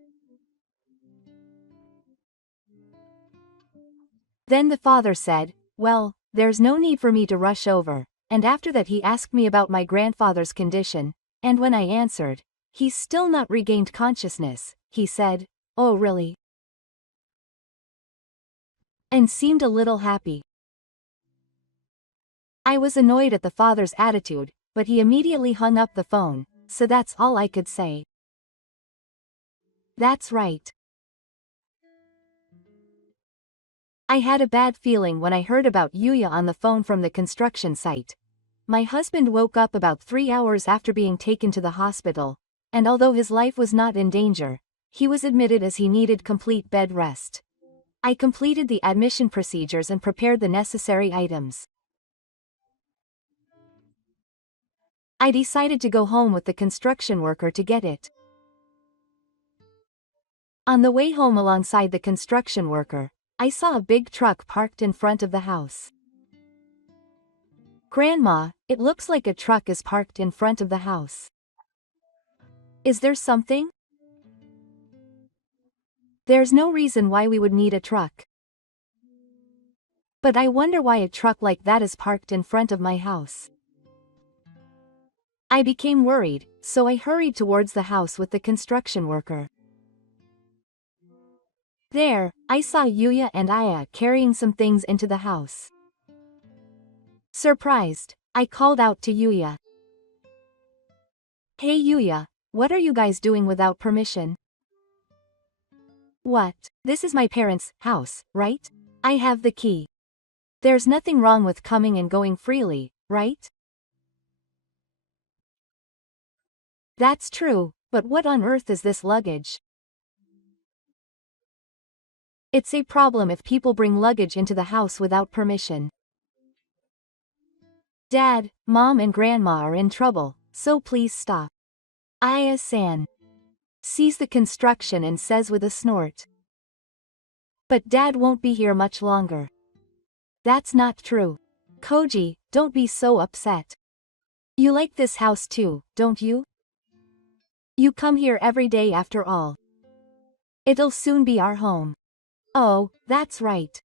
Then the father said, "Well, there's no need for me to rush over," and after that he asked me about my grandfather's condition, and when I answered, "He's still not regained consciousness," he said, "Oh really?" and seemed a little happy. I was annoyed at the father's attitude, but he immediately hung up the phone, so that's all I could say. That's right. I had a bad feeling when I heard about Yuya on the phone from the construction site. My husband woke up about 3 hours after being taken to the hospital, and although his life was not in danger, he was admitted as he needed complete bed rest. I completed the admission procedures and prepared the necessary items. I decided to go home with the construction worker to get it. On the way home alongside the construction worker, I saw a big truck parked in front of the house. "Grandma, it looks like a truck is parked in front of the house." Is there something? There's no reason why we would need a truck. But I wonder why a truck like that is parked in front of my house. I became worried, so I hurried towards the house with the construction worker. There, I saw Yuya and Aya carrying some things into the house. Surprised, I called out to Yuya. Hey Yuya, what are you guys doing without permission? What? This is my parents' house, right? I have the key. There's nothing wrong with coming and going freely, right? That's true, but what on earth is this luggage? It's a problem if people bring luggage into the house without permission. Dad, Mom and Grandma are in trouble, so please stop. Aya-san sees the construction and says with a snort. But Dad won't be here much longer. That's not true. Koji, don't be so upset. You like this house too, don't you? You come here every day after all. It'll soon be our home. Oh, that's right.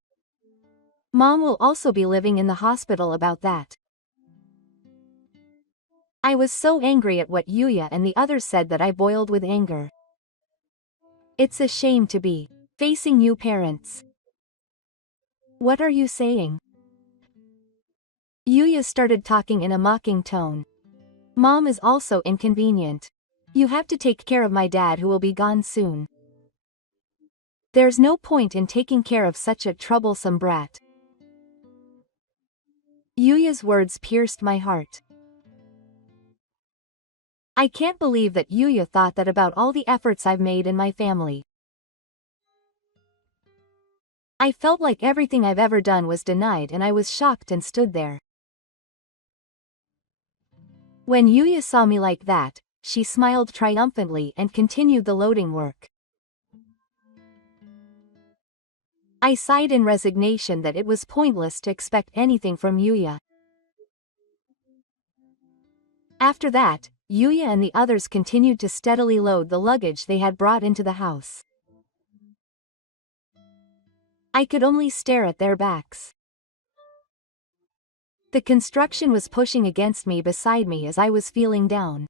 Mom will also be living in the hospital about that. I was so angry at what Yuya and the others said that I boiled with anger. It's a shame to be facing new parents. What are you saying? Yuya started talking in a mocking tone. Mom is also inconvenient. You have to take care of my dad who will be gone soon. There's no point in taking care of such a troublesome brat. Yuya's words pierced my heart. I can't believe that Yuya thought that about all the efforts I've made in my family. I felt like everything I've ever done was denied and I was shocked and stood there. When Yuya saw me like that, she smiled triumphantly and continued the loading work. I sighed in resignation that it was pointless to expect anything from Yuya. After that, Yuya and the others continued to steadily load the luggage they had brought into the house. I could only stare at their backs. The construction was pushing against me beside me as I was feeling down.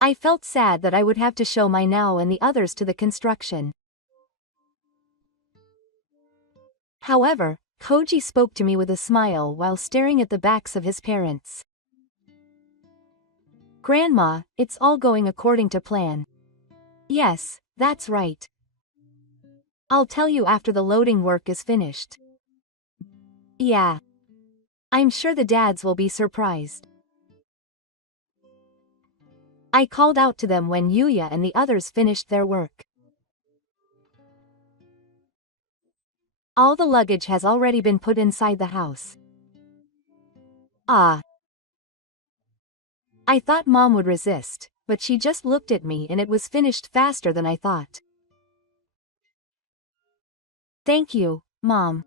I felt sad that I would have to show my Nao and the others to the construction. However, Koji spoke to me with a smile while staring at the backs of his parents. Grandma, it's all going according to plan. Yes, that's right. I'll tell you after the loading work is finished. Yeah. I'm sure the dads will be surprised. I called out to them when Yuya and the others finished their work. All the luggage has already been put inside the house. Ah. I thought Mom would resist, but she just looked at me and it was finished faster than I thought. Thank you, Mom.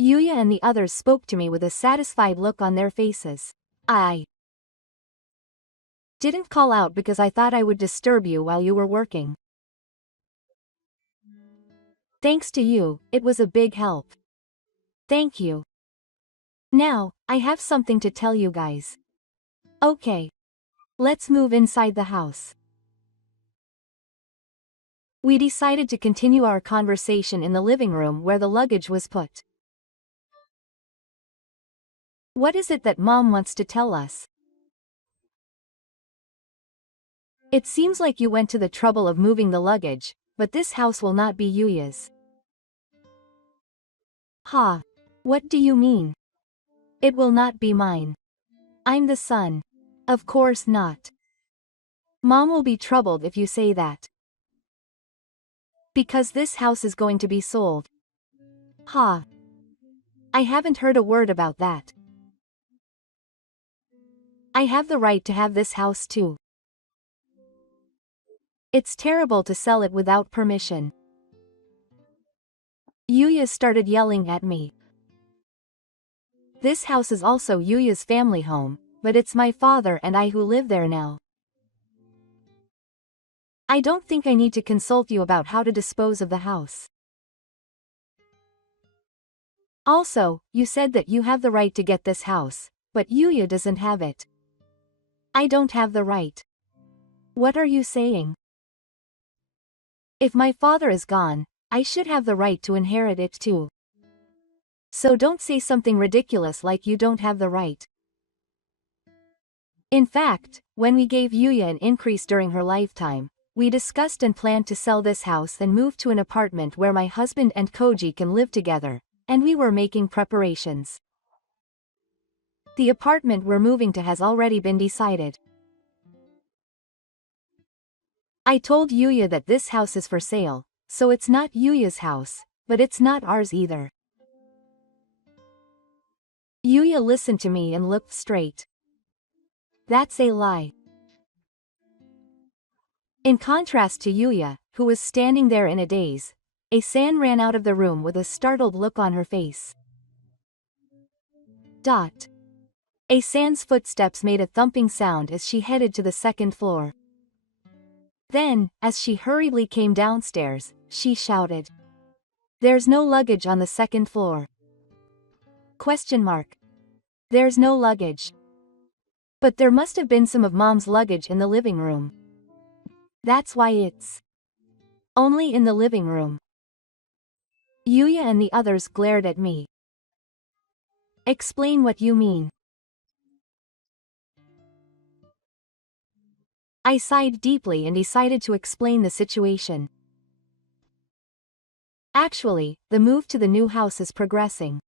Yuya and the others spoke to me with a satisfied look on their faces. I didn't call out because I thought I would disturb you while you were working. Thanks to you, it was a big help. Thank you. Now, I have something to tell you guys. Okay. Let's move inside the house. We decided to continue our conversation in the living room where the luggage was put. What is it that Mom wants to tell us? It seems like you went to the trouble of moving the luggage, but this house will not be Yuya's. Ha! What do you mean? It will not be mine. I'm the son. Of course not. Mom will be troubled if you say that. Because this house is going to be sold. Ha! I haven't heard a word about that. I have the right to have this house too. It's terrible to sell it without permission. Yuya started yelling at me. This house is also Yuya's family home, but it's my father and I who live there now. I don't think I need to consult you about how to dispose of the house. Also, you said that you have the right to get this house, but Yuya doesn't have it. I don't have the right. What are you saying? If my father is gone, I should have the right to inherit it too. So don't say something ridiculous like you don't have the right. In fact, when we gave Yuya an increase during her lifetime, we discussed and planned to sell this house and move to an apartment where my husband and Koji can live together, and we were making preparations. The apartment we're moving to has already been decided. I told Yuya that this house is for sale, so it's not Yuya's house, but it's not ours either. Yuya listened to me and looked straight. That's a lie. In contrast to Yuya, who was standing there in a daze, Asan ran out of the room with a startled look on her face. Asan's footsteps made a thumping sound as she headed to the second floor. Then, as she hurriedly came downstairs, she shouted, "There's no luggage on the second floor." There's no luggage. But there must have been some of Mom's luggage in the living room. That's why it's only in the living room. Yuya and the others glared at me. Explain what you mean. I sighed deeply and decided to explain the situation. Actually, the move to the new house is progressing.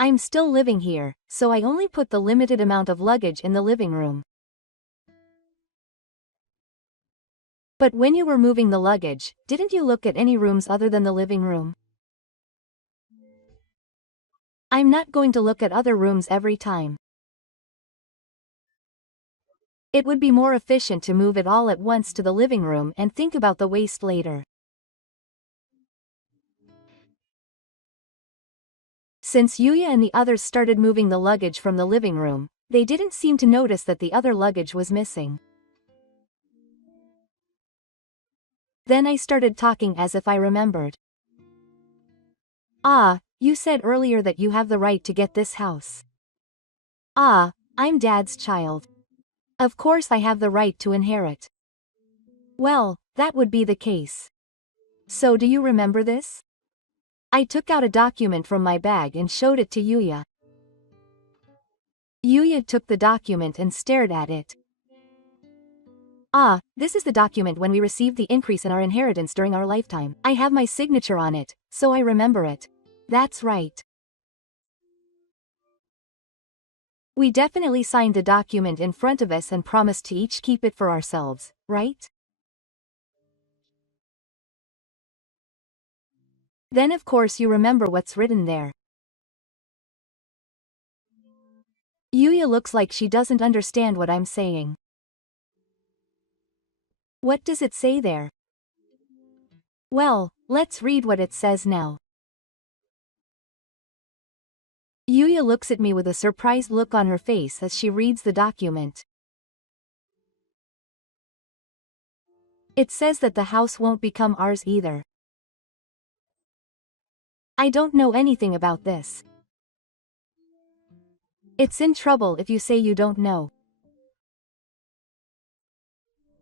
I'm still living here, so I only put the limited amount of luggage in the living room. But when you were moving the luggage, didn't you look at any rooms other than the living room? I'm not going to look at other rooms every time. It would be more efficient to move it all at once to the living room and think about the waste later. Since Yuya and the others started moving the luggage from the living room, they didn't seem to notice that the other luggage was missing. Then I started talking as if I remembered. You said earlier that you have the right to get this house. I'm Dad's child. Of course I have the right to inherit. Well, that would be the case. So do you remember this? I took out a document from my bag and showed it to Yuya. Yuya took the document and stared at it. This is the document when we received the increase in our inheritance during our lifetime. I have my signature on it, so I remember it. That's right. We definitely signed the document in front of us and promised to each keep it for ourselves, right? Then of course you remember what's written there. Yuya looks like she doesn't understand what I'm saying. What does it say there? Well, let's read what it says now. Yuya looks at me with a surprised look on her face as she reads the document. It says that the house won't become ours either. I don't know anything about this. It's in trouble if you say you don't know.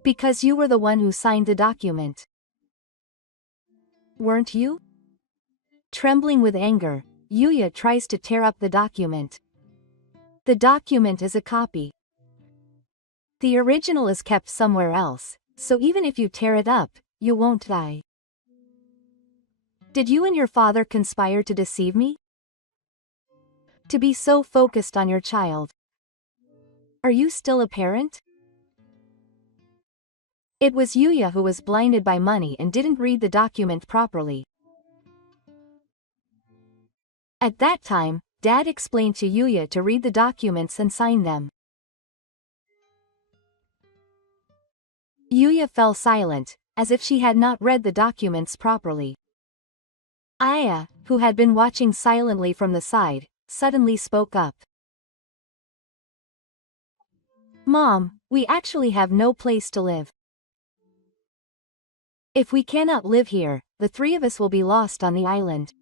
Because you were the one who signed the document. Weren't you? Trembling with anger, Yuya tries to tear up the document. The document is a copy. The original is kept somewhere else, so even if you tear it up, you won't die. Did you and your father conspire to deceive me? To be so focused on your child. Are you still a parent? It was Yuya who was blinded by money and didn't read the document properly. At that time, Dad explained to Yuya to read the documents and sign them. Yuya fell silent, as if she had not read the documents properly. Aya, who had been watching silently from the side, suddenly spoke up. Mom, we actually have no place to live. If we cannot live here, the three of us will be lost on the island.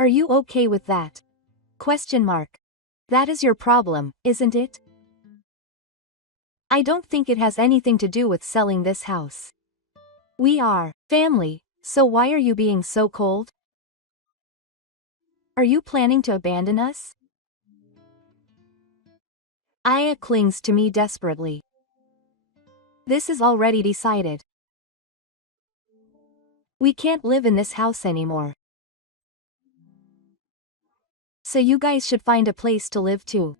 Are you okay with that? Question mark. That is your problem, isn't it? I don't think it has anything to do with selling this house. We are family, so why are you being so cold? Are you planning to abandon us? Aya clings to me desperately. This is already decided. We can't live in this house anymore. So you guys should find a place to live too.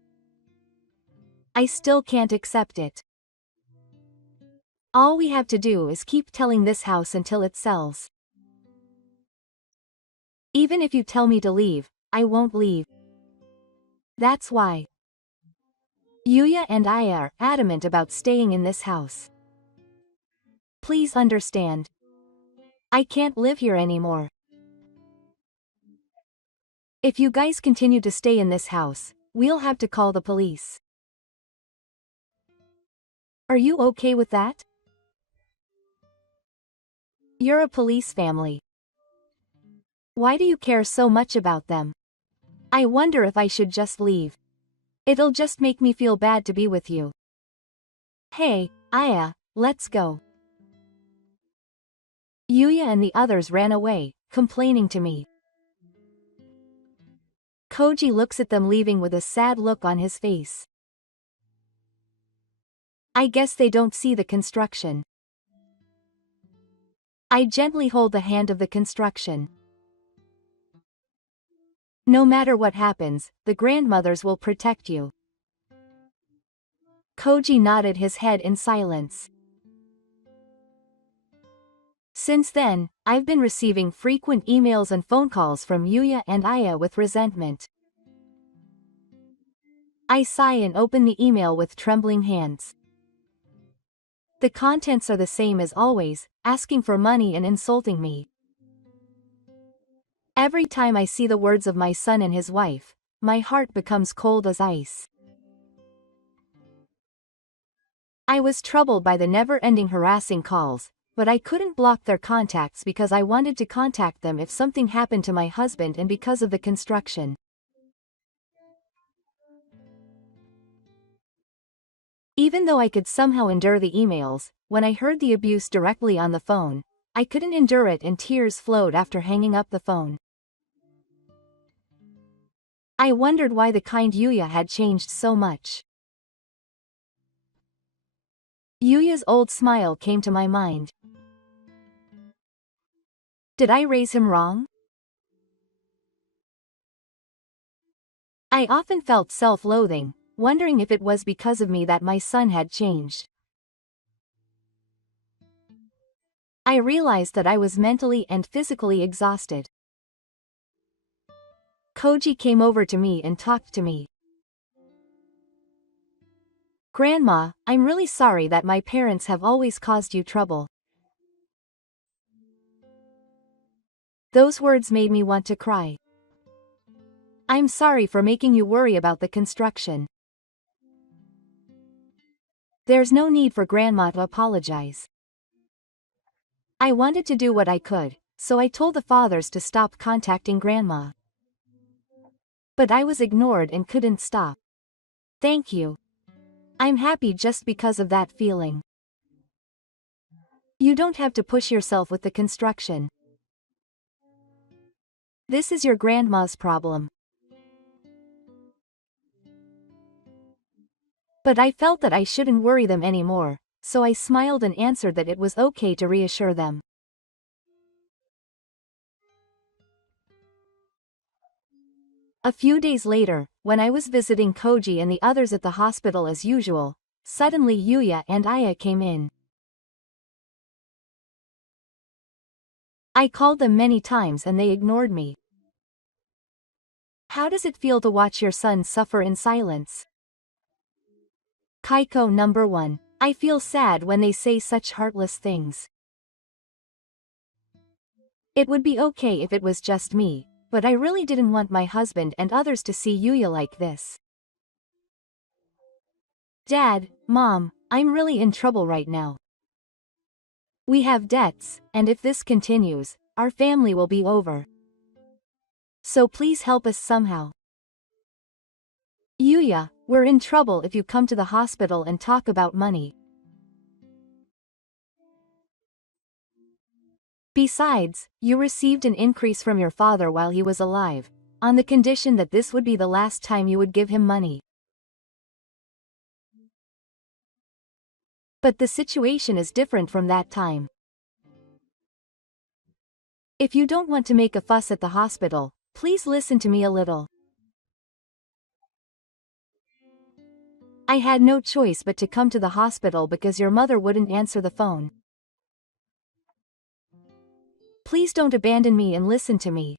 I still can't accept it. All we have to do is keep telling this house until it sells. Even if you tell me to leave, I won't leave. That's why Yuya and I are adamant about staying in this house. Please understand. I can't live here anymore. If you guys continue to stay in this house, we'll have to call the police. Are you okay with that? You're a police family. Why do you care so much about them? I wonder if I should just leave. It'll just make me feel bad to be with you. Hey, Aya, let's go. Yuya and the others ran away, complaining to me. Koji looks at them leaving with a sad look on his face. I guess they don't see the construction. I gently hold the hand of the construction. No matter what happens, the grandmothers will protect you. Koji nodded his head in silence. Since then, I've been receiving frequent emails and phone calls from Yuya and Aya with resentment. I sigh and open the email with trembling hands. The contents are the same as always, asking for money and insulting me. Every time I see the words of my son and his wife, my heart becomes cold as ice. I was troubled by the never-ending harassing calls, but I couldn't block their contacts because I wanted to contact them if something happened to my husband and because of the construction. Even though I could somehow endure the emails, when I heard the abuse directly on the phone, I couldn't endure it and tears flowed after hanging up the phone. I wondered why the kind Yuya had changed so much. Yuya's old smile came to my mind. Did I raise him wrong? I often felt self-loathing, wondering if it was because of me that my son had changed. I realized that I was mentally and physically exhausted. Koji came over to me and talked to me. Grandma, I'm really sorry that my parents have always caused you trouble. Those words made me want to cry. I'm sorry for making you worry about the construction. There's no need for Grandma to apologize. I wanted to do what I could, so I told the fathers to stop contacting Grandma. But I was ignored and couldn't stop. Thank you. I'm happy just because of that feeling. You don't have to push yourself with the construction. This is your grandma's problem. But I felt that I shouldn't worry them anymore, so I smiled and answered that it was okay to reassure them. A few days later, when I was visiting Koji and the others at the hospital as usual, suddenly Yuya and Aya came in. I called them many times and they ignored me. How does it feel to watch your son suffer in silence? Kaiko number 1. I feel sad when they say such heartless things. It would be okay if it was just me, but I really didn't want my husband and others to see Yuya like this. Dad, Mom, I'm really in trouble right now. We have debts, and if this continues, our family will be over. So please help us somehow. Yuya, we're in trouble if you come to the hospital and talk about money. Besides, you received an increase from your father while he was alive, on the condition that this would be the last time you would give him money. But the situation is different from that time. If you don't want to make a fuss at the hospital, please listen to me a little. I had no choice but to come to the hospital because your mother wouldn't answer the phone. Please don't abandon me and listen to me.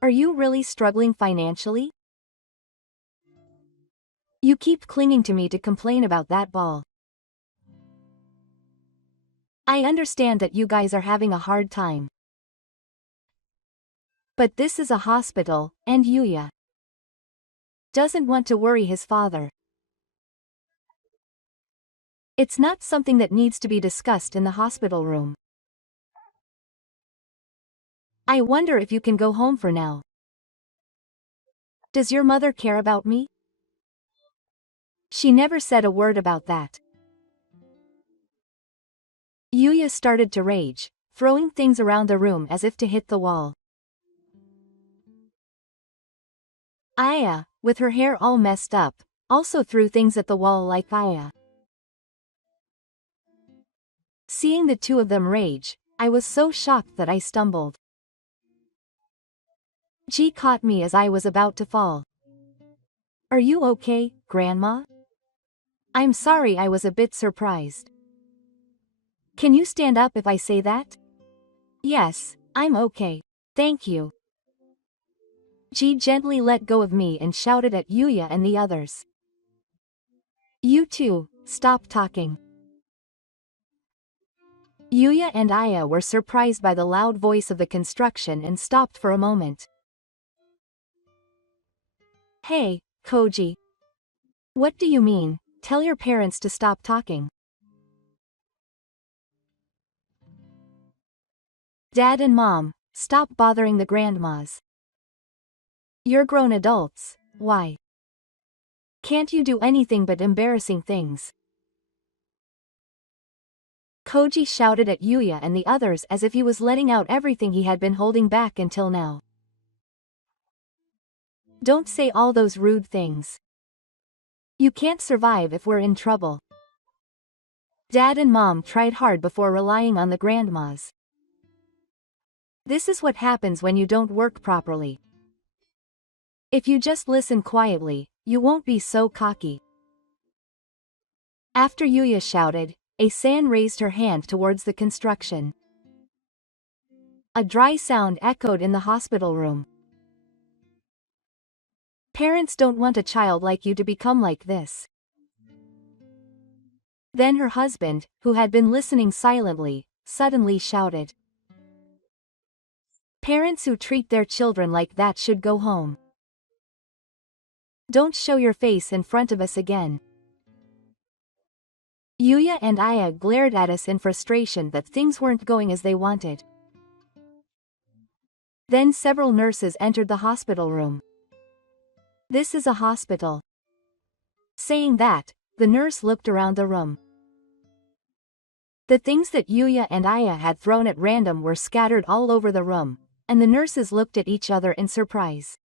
Are you really struggling financially? You keep clinging to me to complain about that ball. I understand that you guys are having a hard time. But this is a hospital, and Yuya doesn't want to worry his father. It's not something that needs to be discussed in the hospital room. I wonder if you can go home for now. Does your mother care about me? She never said a word about that. Yuya started to rage, throwing things around the room as if to hit the wall. Aya, with her hair all messed up, also threw things at the wall like Aya. Seeing the two of them rage, I was so shocked that I stumbled. Ji caught me as I was about to fall. Are you okay, Grandma? I'm sorry, I was a bit surprised. Can you stand up if I say that? Yes, I'm okay. Thank you. Ji gently let go of me and shouted at Yuya and the others. You two, stop talking. Yuya and Aya were surprised by the loud voice of the construction and stopped for a moment. Hey, Koji. What do you mean? Tell your parents to stop talking. Dad and Mom, stop bothering the grandmas. You're grown adults, why? Can't you do anything but embarrassing things? Koji shouted at Yuya and the others as if he was letting out everything he had been holding back until now. Don't say all those rude things. You can't survive if we're in trouble. Dad and Mom tried hard before relying on the grandmas. This is what happens when you don't work properly. If you just listen quietly, you won't be so cocky. After Yuya shouted, Asan raised her hand towards the construction. A dry sound echoed in the hospital room. Parents don't want a child like you to become like this. Then her husband, who had been listening silently, suddenly shouted. Parents who treat their children like that should go home. Don't show your face in front of us again. Yuya and Aya glared at us in frustration that things weren't going as they wanted. Then several nurses entered the hospital room. This is a hospital. Saying that, the nurse looked around the room. The things that Yuya and Aya had thrown at random were scattered all over the room, and the nurses looked at each other in surprise.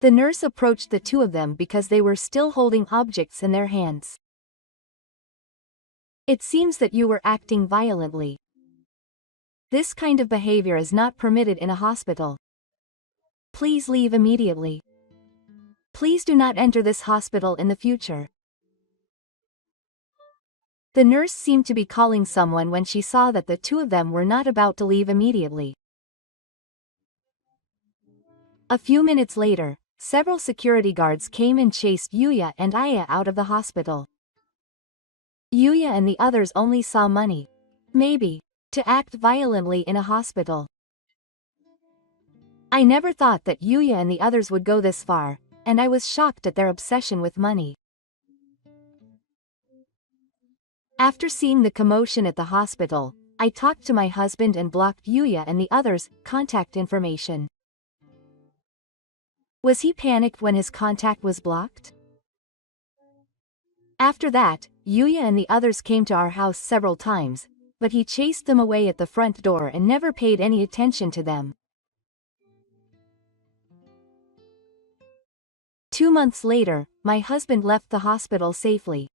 The nurse approached the two of them because they were still holding objects in their hands. It seems that you were acting violently. This kind of behavior is not permitted in a hospital. Please leave immediately. Please do not enter this hospital in the future. The nurse seemed to be calling someone when she saw that the two of them were not about to leave immediately. A few minutes later, several security guards came and chased Yuya and Aya out of the hospital. Yuya and the others only saw money. Maybe, to act violently in a hospital. I never thought that Yuya and the others would go this far, and I was shocked at their obsession with money. After seeing the commotion at the hospital, I talked to my husband and blocked Yuya and the others' contact information. Was he panicked when his contact was blocked? After that, Yuya and the others came to our house several times, but he chased them away at the front door and never paid any attention to them. 2 months later, my husband left the hospital safely.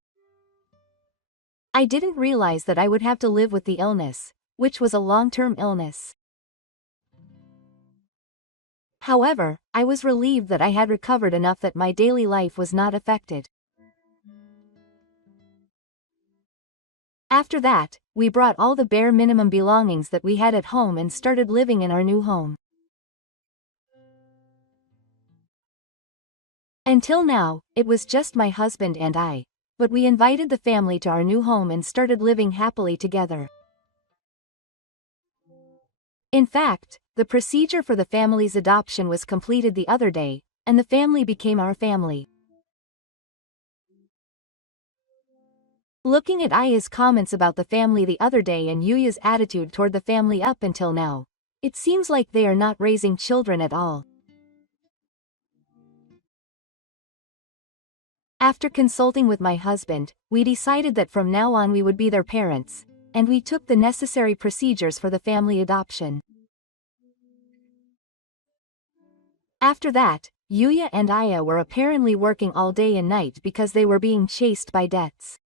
I didn't realize that I would have to live with the illness, which was a long-term illness. However, I was relieved that I had recovered enough that my daily life was not affected. After that, we brought all the bare minimum belongings that we had at home and started living in our new home. Until now, it was just my husband and I, but we invited the family to our new home and started living happily together. In fact, the procedure for the family's adoption was completed the other day, and the family became our family. Looking at Aya's comments about the family the other day and Yuya's attitude toward the family up until now, it seems like they are not raising children at all. After consulting with my husband, we decided that from now on we would be their parents, and we took the necessary procedures for the family adoption. After that, Yuya and Aya were apparently working all day and night because they were being chased by debts.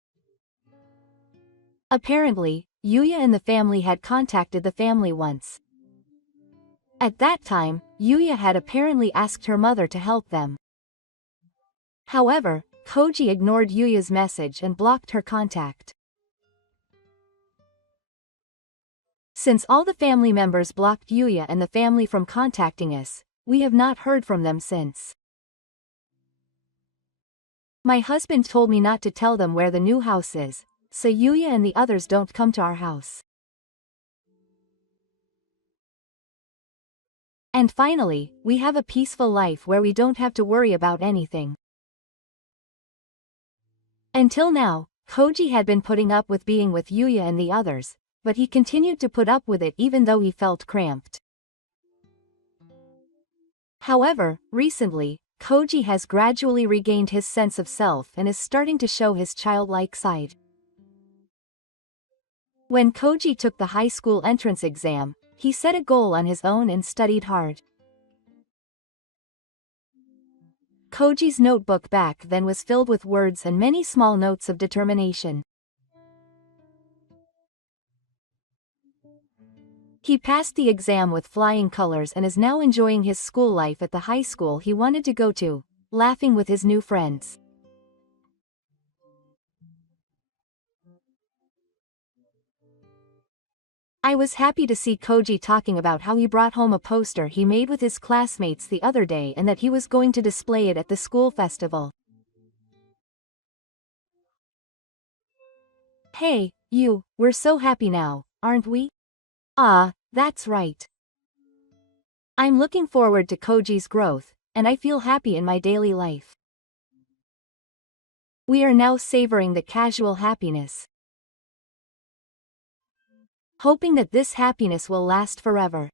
Apparently, Yuya and the family had contacted the family once. At that time, Yuya had apparently asked her mother to help them. However, Koji ignored Yuya's message and blocked her contact. Since all the family members blocked Yuya and the family from contacting us, we have not heard from them since. My husband told me not to tell them where the new house is, so Yuya and the others don't come to our house. And finally, we have a peaceful life where we don't have to worry about anything. Until now, Koji had been putting up with being with Yuya and the others, but he continued to put up with it even though he felt cramped. However, recently, Koji has gradually regained his sense of self and is starting to show his childlike side. When Koji took the high school entrance exam, he set a goal on his own and studied hard. Koji's notebook back then was filled with words and many small notes of determination. He passed the exam with flying colors and is now enjoying his school life at the high school he wanted to go to, laughing with his new friends. I was happy to see Koji talking about how he brought home a poster he made with his classmates the other day and that he was going to display it at the school festival. Hey, we're so happy now, aren't we? Ah, that's right. I'm looking forward to Koji's growth, and I feel happy in my daily life. We are now savoring the casual happiness, hoping that this happiness will last forever.